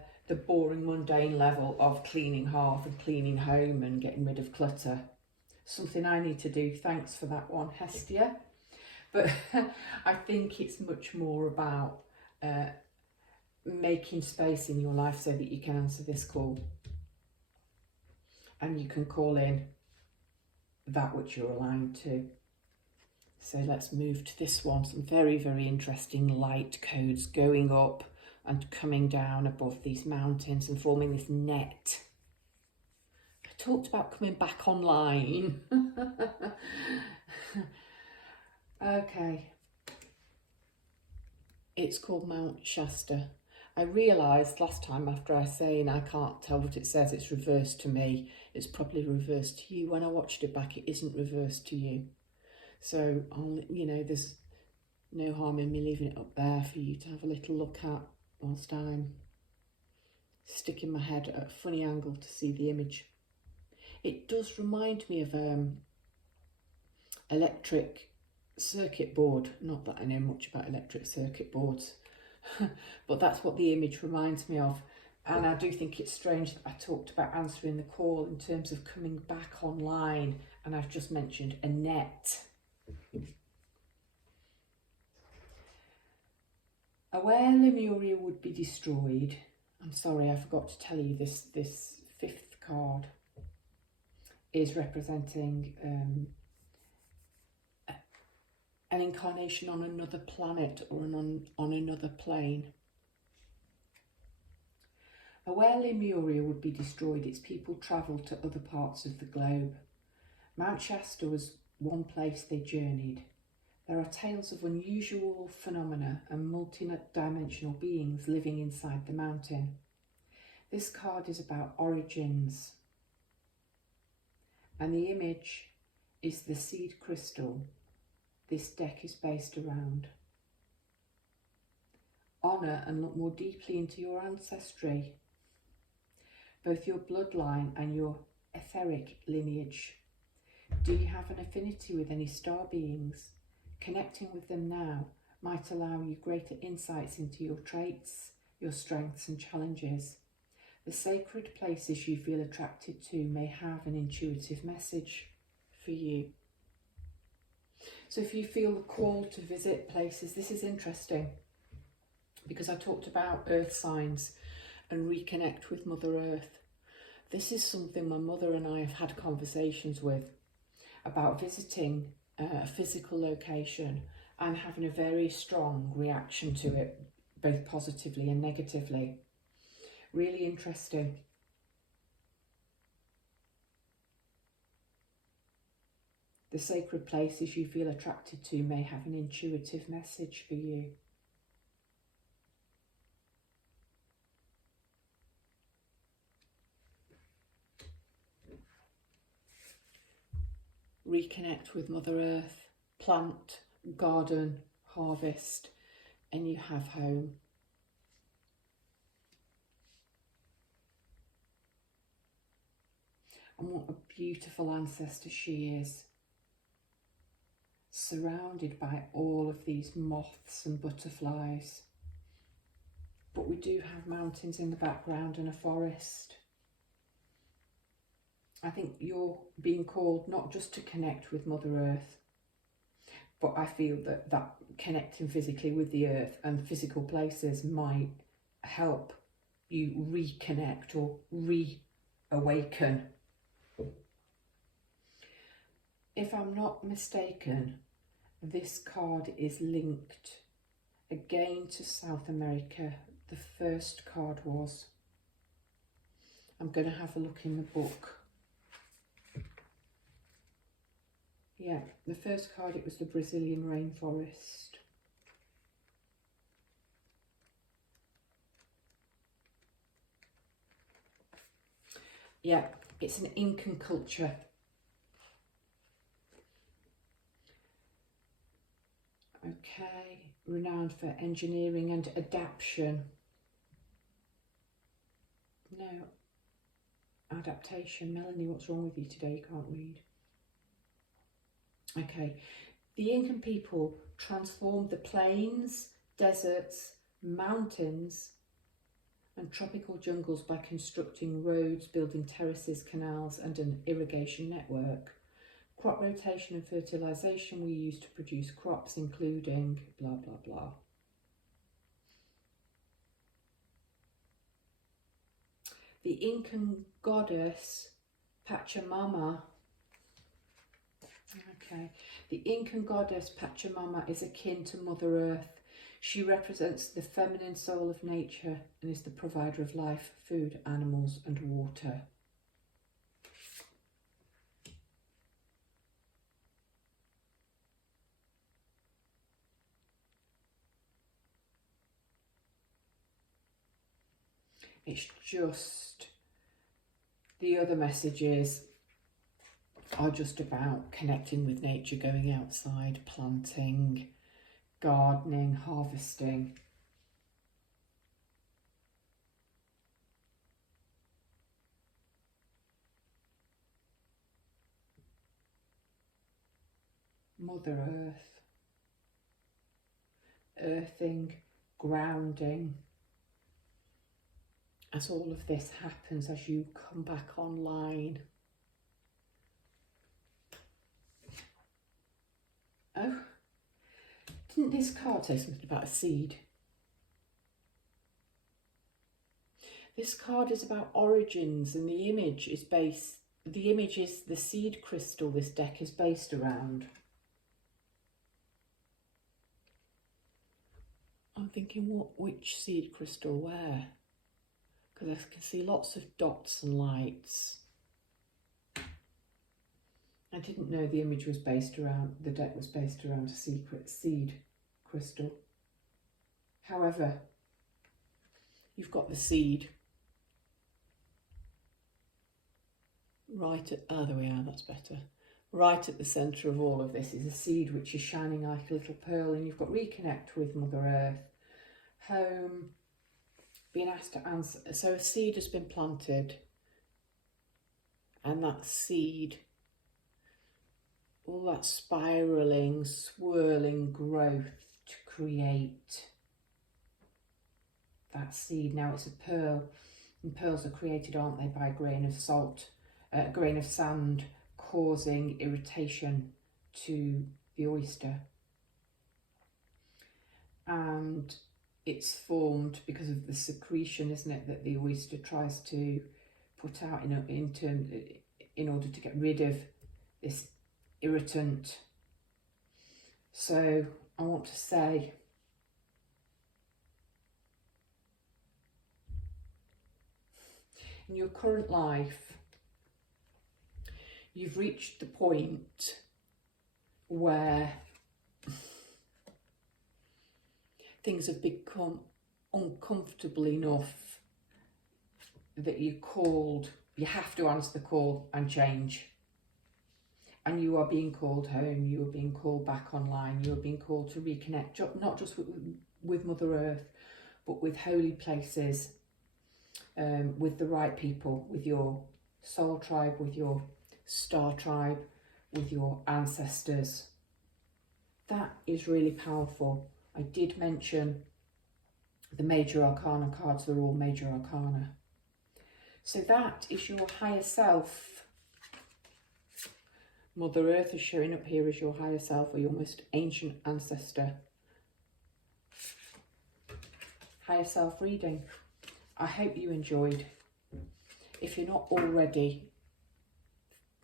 boring, mundane level of cleaning hearth and cleaning home and getting rid of clutter. Something I need to do. Thanks for that one, Hestia. But I think it's much more about making space in your life so that you can answer this call. And you can call in that which you're aligned to. So let's move to this one. Some very, very interesting light codes going up and coming down above these mountains and forming this net. I talked about coming back online. Okay. It's called Mount Shasta. I realised last time after I saying I can't tell what it says, it's reversed to me. It's probably reversed to you. When I watched it back, it isn't reversed to you. So, there's no harm in me leaving it up there for you to have a little look at whilst I'm sticking my head at a funny angle to see the image. It does remind me of electric circuit board. Not that I know much about electric circuit boards, but that's what the image reminds me of. And I do think it's strange that I talked about answering the call in terms of coming back online, and I've just mentioned a net. Aware Lemuria would be destroyed. I'm sorry, I forgot to tell you this fifth card is representing an incarnation on another planet or on another plane. Aware Lemuria would be destroyed, its people travelled to other parts of the globe. Mount Shasta was one place they journeyed. There are tales of unusual phenomena and multi-dimensional beings living inside the mountain. This card is about origins, and the image is the seed crystal this deck is based around. Honour and look more deeply into your ancestry, both your bloodline and your etheric lineage. Do you have an affinity with any star beings? Connecting with them now might allow you greater insights into your traits, your strengths and challenges. The sacred places you feel attracted to may have an intuitive message for you. So if you feel the call to visit places, this is interesting because I talked about earth signs and reconnect with Mother Earth. This is something my mother and I have had conversations with about visiting a physical location and having a very strong reaction to it, both positively and negatively. Really interesting. The sacred places you feel attracted to may have an intuitive message for you. Reconnect with Mother Earth, plant, garden, harvest, and you have home. And what a beautiful ancestor she is, surrounded by all of these moths and butterflies. But we do have mountains in the background and a forest. I think you're being called not just to connect with Mother Earth, but I feel that connecting physically with the earth and physical places might help you reconnect or reawaken. If I'm not mistaken, this card is linked again to South America. The first card was. I'm going to have a look in the book. Yeah, the first card, it was the Brazilian rainforest. Yeah, it's an Incan culture. Okay, renowned for engineering and adaptation. No, adaptation. Melanie, what's wrong with you today? You can't read. Okay, the Incan people transformed the plains, deserts, mountains and tropical jungles by constructing roads, building terraces, canals and an irrigation network. Crop rotation and fertilisation were used to produce crops including blah blah blah. The Incan goddess Pachamama. Okay, the Incan goddess Pachamama is akin to Mother Earth. She represents the feminine soul of nature and is the provider of life, food, animals and water. It's just, the other messages are just about connecting with nature, going outside, planting, gardening, harvesting. Mother Earth. Earthing, grounding. As all of this happens, as you come back online. Oh, didn't this card say something about a seed? This card is about origins, and the image is the seed crystal this deck is based around. I'm thinking, which seed crystal where? Because I can see lots of dots and lights. I didn't know the image was based around, the deck was based around a secret seed crystal. However, you've got the seed right at, there we are, that's better. Right at the centre of all of this is a seed which is shining like a little pearl, and you've got reconnect with Mother Earth, home, being asked to answer. So a seed has been planted, and that seed, all that spiralling, swirling growth to create that seed. Now it's a pearl, and pearls are created, aren't they, by a grain of salt, a grain of sand causing irritation to the oyster. And it's formed because of the secretion, isn't it, that the oyster tries to put out in order to get rid of this irritant. So I want to say, in your current life, you've reached the point where things have become uncomfortable enough that you have to answer the call and change. And you are being called home, you are being called back online, you are being called to reconnect, not just with Mother Earth, but with holy places, with the right people, with your soul tribe, with your star tribe, with your ancestors. That is really powerful. I did mention the major arcana cards, they're all major arcana. So that is your higher self Mother Earth is showing up here as your higher self or your most ancient ancestor. Higher self reading. I hope you enjoyed. If you're not already,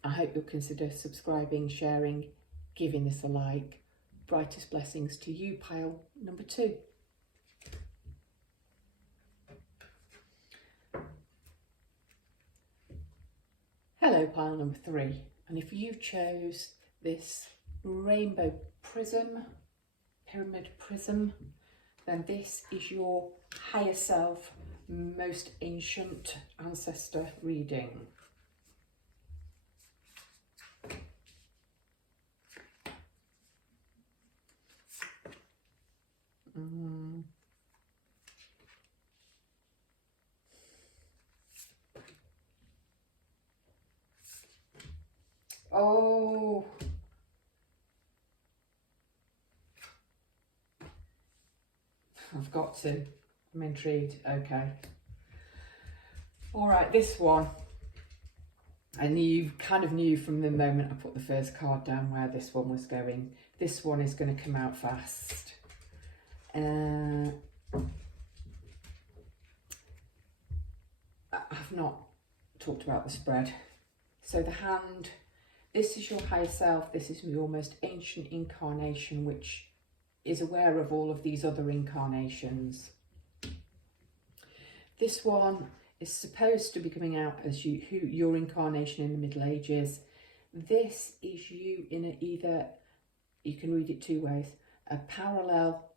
I hope you'll consider subscribing, sharing, giving this a like. Brightest blessings to you, pile number 2. Hello, pile number 3. And if you chose this rainbow prism, pyramid prism, then this is your higher self, most ancient ancestor reading. Oh, I've got to. I'm intrigued. Okay. All right, this one. And you kind of knew from the moment I put the first card down where this one was going. This one is going to come out fast. I've not talked about the spread. So the hand, this is your higher self. This is your most ancient incarnation, which is aware of all of these other incarnations. This one is supposed to be coming out as your incarnation in the Middle Ages. This is you in either, you can read it 2 ways, a parallel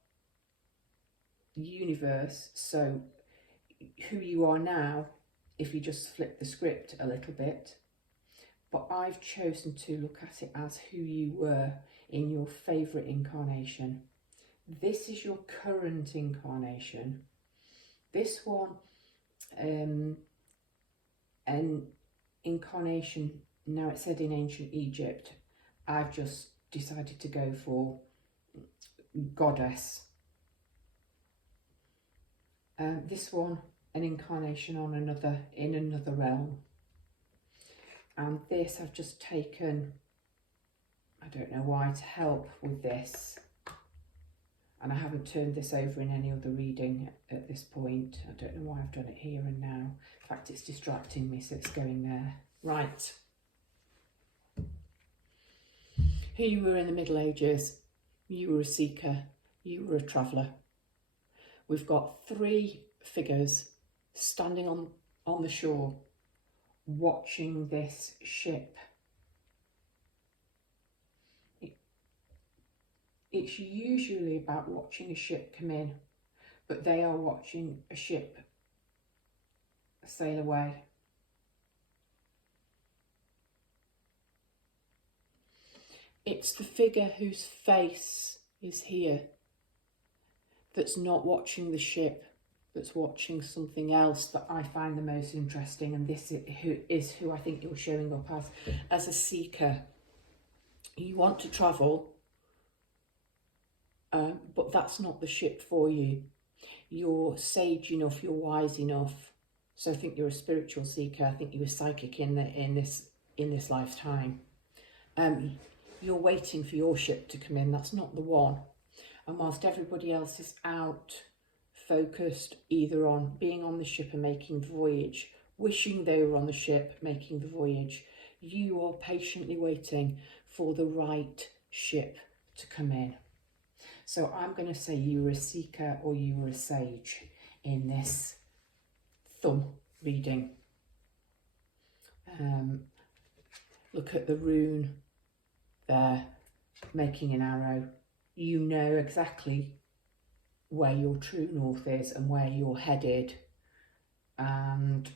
universe, so who you are now, if you just flip the script a little bit, but I've chosen to look at it as who you were in your favourite incarnation. This is your current incarnation. This one, an incarnation, now it said in ancient Egypt, I've just decided to go for goddess. This one, an incarnation on in another realm. And this I've just taken, I don't know why, to help with this. And I haven't turned this over in any other reading at this point. I don't know why I've done it here and now. In fact, it's distracting me, so it's going there. Right. Who you were in the Middle Ages. You were a seeker. You were a traveller. We've got 3 figures standing on the shore, watching this ship. It's usually about watching a ship come in, but they are watching a ship sail away. It's the figure whose face is here that's not watching the ship, that's watching something else that I find the most interesting, and this is who I think you're showing up as a seeker. You want to travel, but that's not the ship for you. You're sage enough, you're wise enough, so I think you're a spiritual seeker. I think you were psychic in this lifetime. You're waiting for your ship to come in. That's not the one. And whilst everybody else is out, focused either on being on the ship and making the voyage, wishing they were on the ship, making the voyage, you are patiently waiting for the right ship to come in. So I'm going to say you were a seeker or you were a sage in this thumb reading. Look at the rune there, making an arrow. You know exactly where your true north is and where you're headed, and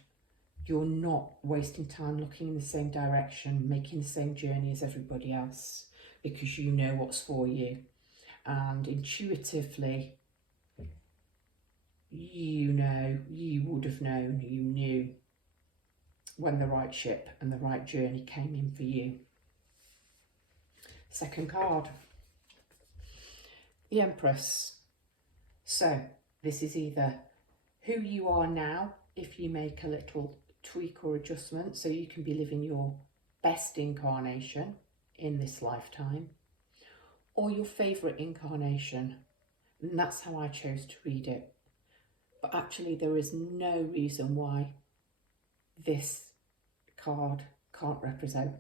you're not wasting time looking in the same direction, making the same journey as everybody else, because you know what's for you. And intuitively, you know, you would have known, you knew when the right ship and the right journey came in for you. Second card, the Empress. So this is either who you are now, if you make a little tweak or adjustment, so you can be living your best incarnation in this lifetime, or your favourite incarnation. And that's how I chose to read it. But actually there is no reason why this card can't represent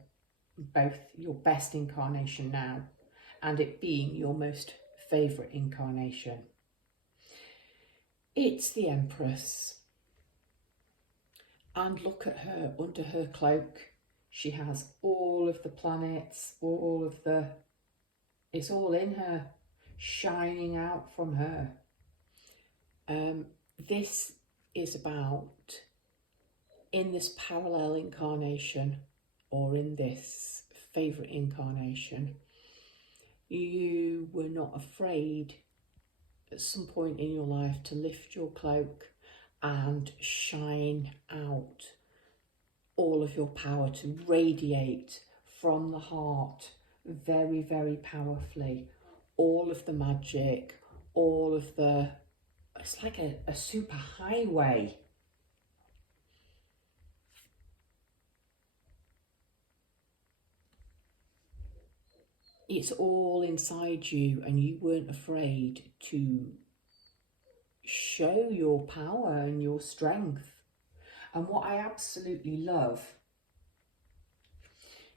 both your best incarnation now and it being your most favourite incarnation. It's the Empress. And look at her, under her cloak. She has all of the planets, it's all in her, shining out from her. This is about, in this parallel incarnation, or in this favourite incarnation, you were not afraid at some point in your life to lift your cloak and shine out all of your power, to radiate from the heart very, very powerfully. All of the magic, all of the, it's like a super highway. It's all inside you, and you weren't afraid to show your power and your strength. And what I absolutely love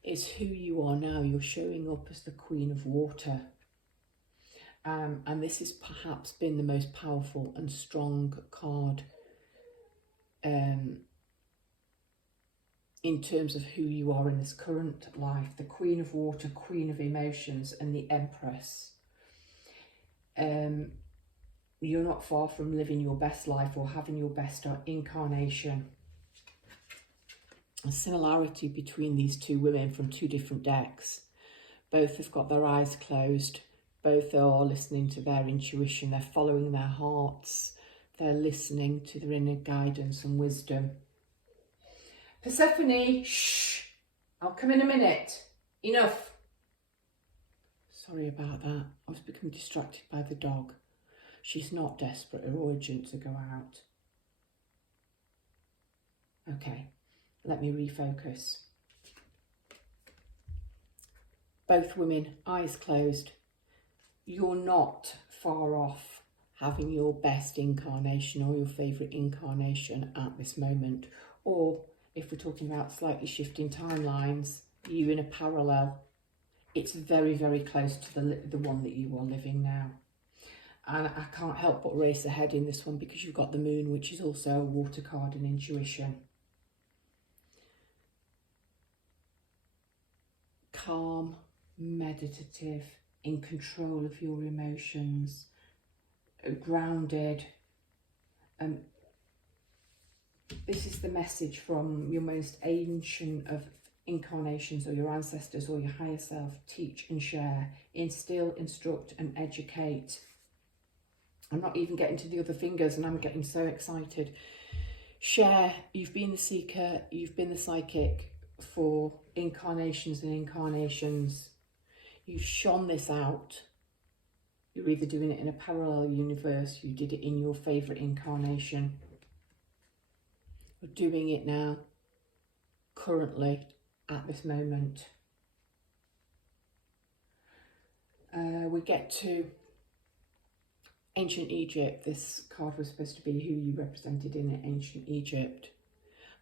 is who you are now. You're showing up as the Queen of Water. And this has perhaps been the most powerful and strong card in terms of who you are in this current life. The Queen of Water, Queen of Emotions, and the Empress. You're not far from living your best life or having your best incarnation. A similarity between these two women from two different decks. Both have got their eyes closed. Both are listening to their intuition. They're following their hearts. They're listening to their inner guidance and wisdom. Persephone, shh, I'll come in a minute. Enough. Sorry about that. I was becoming distracted by the dog. She's not desperate or urgent to go out. Okay, let me refocus. Both women, eyes closed. You're not far off having your best incarnation or your favourite incarnation at this moment. Or if we're talking about slightly shifting timelines, you in a parallel, it's very, very close to the one that you are living now. And I can't help but race ahead in this one because you've got the Moon, which is also a water card and intuition. Calm, meditative, in control of your emotions, grounded. This is the message from your most ancient of incarnations, or your ancestors, or your higher self. Teach and share, instill, instruct and educate. I'm not even getting to the other fingers and I'm getting so excited. Share. You've been the seeker, you've been the psychic for incarnations and incarnations. You've shone this out. You're either doing it in a parallel universe, you did it in your favourite incarnation. You're doing it now, currently, at this moment. We get to Ancient Egypt. This card was supposed to be who you represented in Ancient Egypt.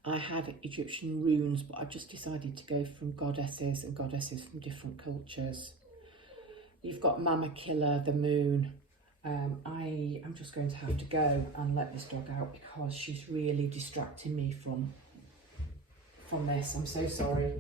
I had Egyptian runes, but I just decided to go from goddesses and goddesses from different cultures. You've got Mama Killer, the Moon. I'm just going to have to go and let this dog out because she's really distracting me from this. I'm so sorry.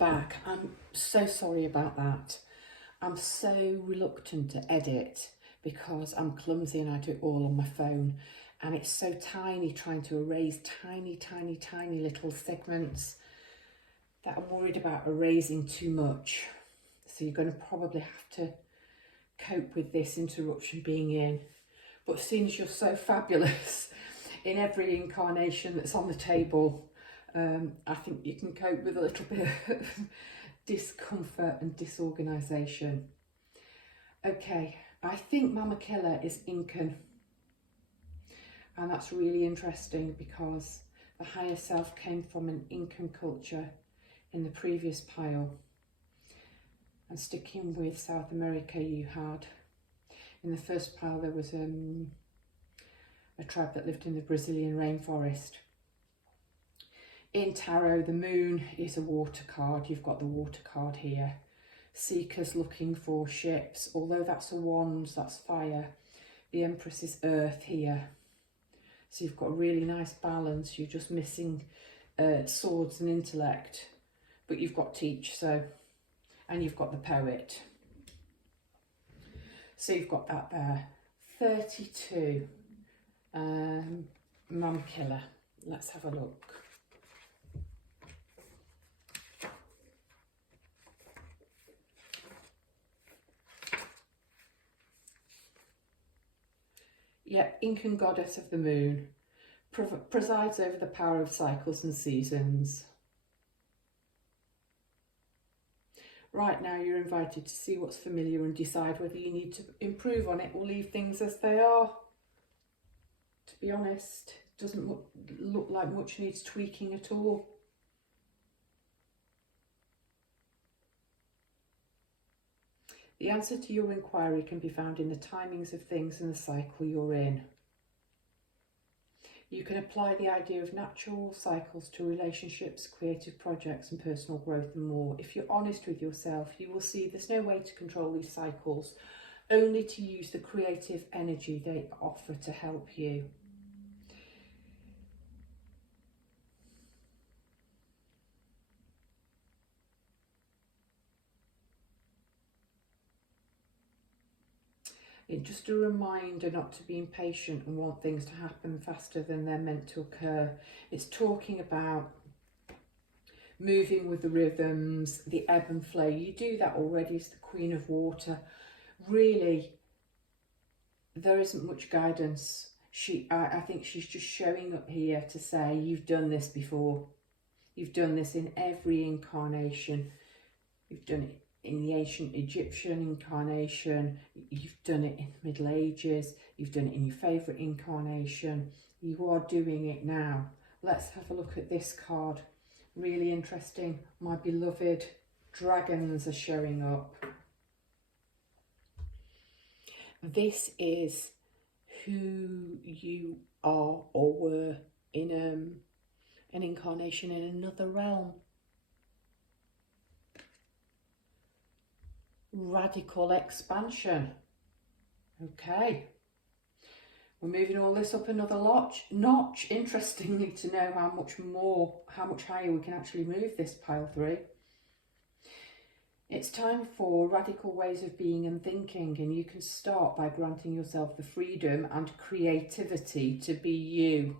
back. I'm so sorry about that. I'm so reluctant to edit because I'm clumsy and I do it all on my phone, and it's so tiny, trying to erase tiny little segments that I'm worried about erasing too much. So you're going to probably have to cope with this interruption being in. But seeing as you're so fabulous in every incarnation that's on the table, I think you can cope with a little bit of discomfort and disorganisation. Okay, I think Mama Killer is Incan, and that's really interesting because the higher self came from an Incan culture in the previous pile. And sticking with South America, you had, in the first pile there was a tribe that lived in the Brazilian rainforest. In tarot, the moon is a water card. You've got the water card here. Seekers looking for ships, although that's a wand, that's fire. The Empress is earth here. So you've got a really nice balance. You're just missing swords and intellect, but you've got teach, so, and you've got the poet. So you've got that there. 32, Mum Killer. Let's have a look. Yeah, Incan goddess of the moon, presides over the power of cycles and seasons. Right now you're invited to see what's familiar and decide whether you need to improve on it or leave things as they are. To be honest, it doesn't look like much needs tweaking at all. The answer to your inquiry can be found in the timings of things and the cycle you're in. You can apply the idea of natural cycles to relationships, creative projects and personal growth and more. If you're honest with yourself, you will see there's no way to control these cycles, only to use the creative energy they offer to help you. It's just a reminder not to be impatient and want things to happen faster than they're meant to occur. It's talking about moving with the rhythms, the ebb and flow. You do that already as the Queen of Water. Really, there isn't much guidance. I think she's just showing up here to say, you've done this before. You've done this in every incarnation. You've done it in the ancient Egyptian incarnation, you've done it in the Middle Ages, you've done it in your favourite incarnation, you are doing it now. Let's have a look at this card. Really interesting. My beloved dragons are showing up. This is who you are or were in an incarnation in another realm. Radical expansion. Okay, we're moving all this up another notch. Interestingly, to know how much higher we can actually move this pile 3. It's time for radical ways of being and thinking, and you can start by granting yourself the freedom and creativity to be you.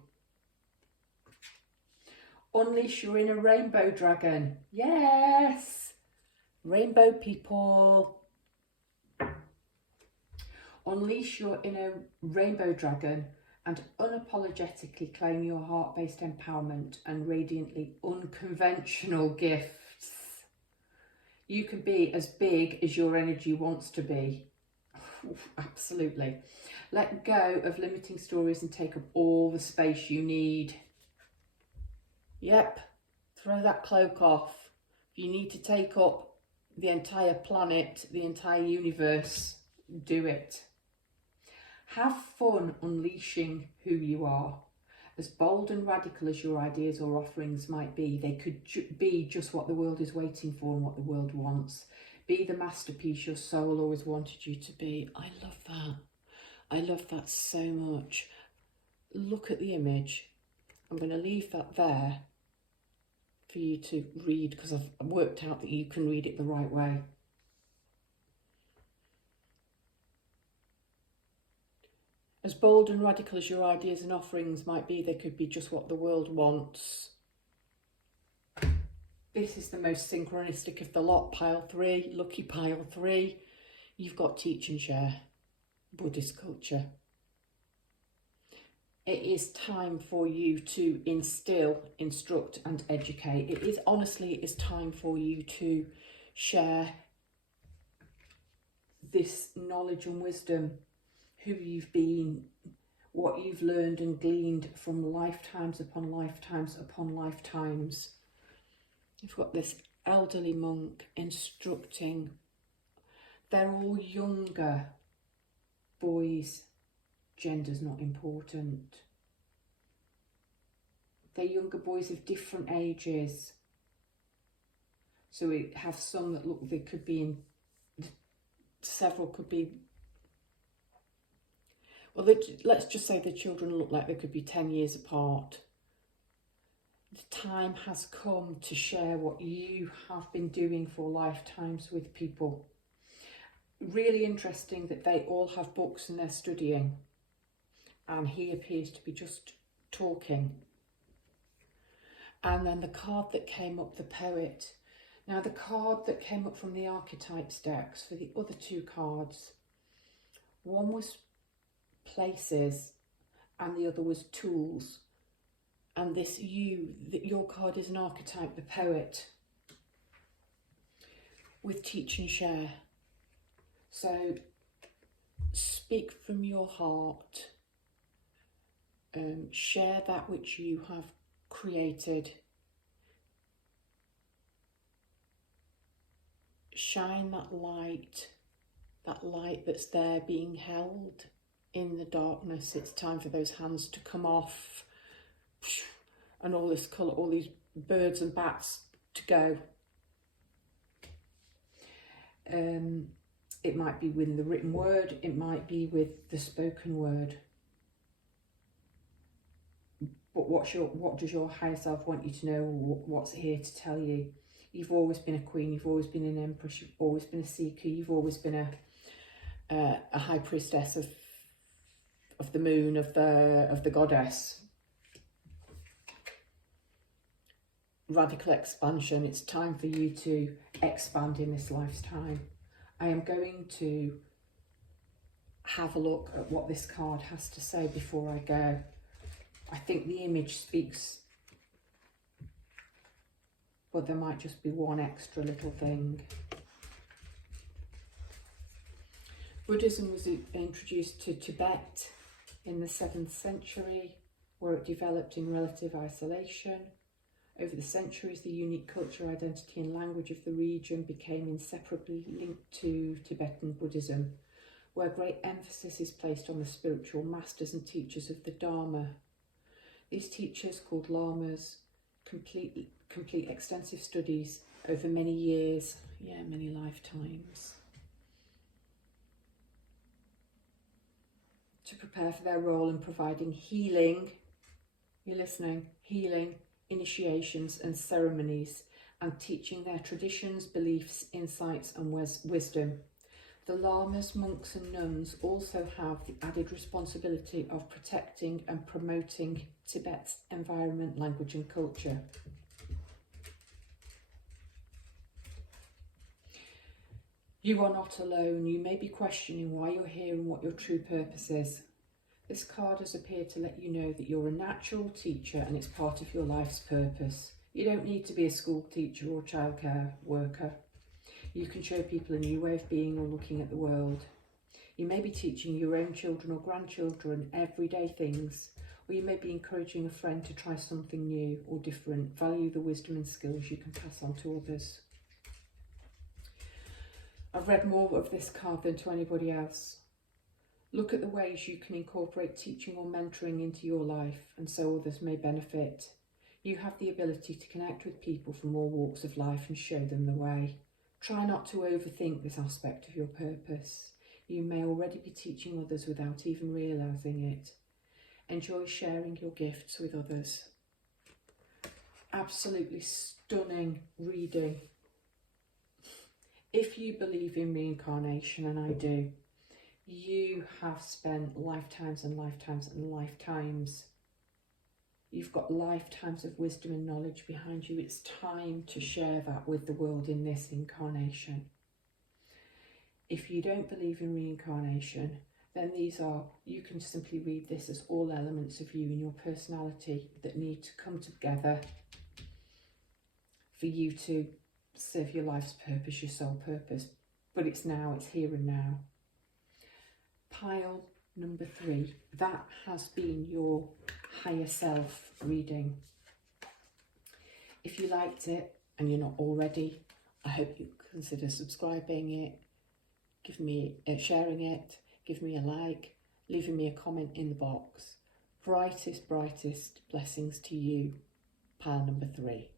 Unleash your inner rainbow dragon. Yes! Rainbow people, unleash your inner rainbow dragon and unapologetically claim your heart-based empowerment and radiantly unconventional gifts. You can be as big as your energy wants to be. Absolutely. Let go of limiting stories and take up all the space you need. Yep, throw that cloak off. If you need to take up the entire planet, the entire universe, do it. Have fun unleashing who you are. As bold and radical as your ideas or offerings might be, they could be just what the world is waiting for and what the world wants. Be the masterpiece your soul always wanted you to be. I love that. I love that so much. Look at the image. I'm going to leave that there. for you to read, because I've worked out that you can read it the right way. As bold and radical as your ideas and offerings might be, they could be just what the world wants. This is the most synchronistic of the lot, pile 3, lucky pile 3. You've got teach and share, Buddhist culture. It is time for you to instill, instruct and educate. It is time for you to share this knowledge and wisdom, who you've been, what you've learned and gleaned from lifetimes upon lifetimes upon lifetimes. You've got this elderly monk instructing. They're all younger boys. Gender's not important. They're younger boys of different ages. So we have some that look, they could be in, several could be, well, let's just say the children look like they could be 10 years apart. The time has come to share what you have been doing for lifetimes with people. Really interesting that they all have books and they're studying. And he appears to be just talking. And then the card that came up, the poet. Now the card that came up from the archetypes decks for the other 2 cards, one was places and the other was tools. And your card is an archetype, the poet, with teach and share. So speak from your heart. Share that which you have created. Shine that light that's there being held in the darkness. It's time for those hands to come off and all this colour, all these birds and bats to go. It might be with the written word, it might be with the spoken word. But what does your higher self want you to know? What's here to tell you? You've always been a queen, you've always been an empress, you've always been a seeker, you've always been a high priestess of the moon, of the goddess. Radical expansion. It's time for you to expand in this lifetime. I am going to have a look at what this card has to say before I go. I think the image speaks, but there might just be one extra little thing. Buddhism was introduced to Tibet in the 7th century, where it developed in relative isolation. Over the centuries, the unique culture, identity and language of the region became inseparably linked to Tibetan Buddhism, where great emphasis is placed on the spiritual masters and teachers of the Dharma. These teachers, called lamas, complete extensive studies over many years, many lifetimes, to prepare for their role in providing healing, you're listening, healing, initiations and ceremonies, and teaching their traditions, beliefs, insights and wisdom. The lamas, monks and nuns also have the added responsibility of protecting and promoting Tibet's environment, language and culture. You are not alone. You may be questioning why you're here and what your true purpose is. This card has appeared to let you know that you're a natural teacher and it's part of your life's purpose. You don't need to be a school teacher or childcare worker. You can show people a new way of being or looking at the world. You may be teaching your own children or grandchildren everyday things, or you may be encouraging a friend to try something new or different. Value the wisdom and skills you can pass on to others. I've read more of this card than to anybody else. Look at the ways you can incorporate teaching or mentoring into your life, and so others may benefit. You have the ability to connect with people from all walks of life and show them the way. Try not to overthink this aspect of your purpose. You may already be teaching others without even realising it. Enjoy sharing your gifts with others. absolutely stunning reading. If you believe in reincarnation, and I do, you have spent lifetimes and lifetimes and lifetimes. You've got lifetimes of wisdom and knowledge behind you. It's time to share that with the world in this incarnation. If you don't believe in reincarnation, then you can simply read this as all elements of you and your personality that need to come together for you to serve your life's purpose, your soul purpose. But it's now, it's here and now. Pile number 3, that has been your higher self reading. If you liked it and you're not already, I hope you consider subscribing it, sharing it, give me a like, leaving me a comment in the box. Brightest blessings to you, pile number 3.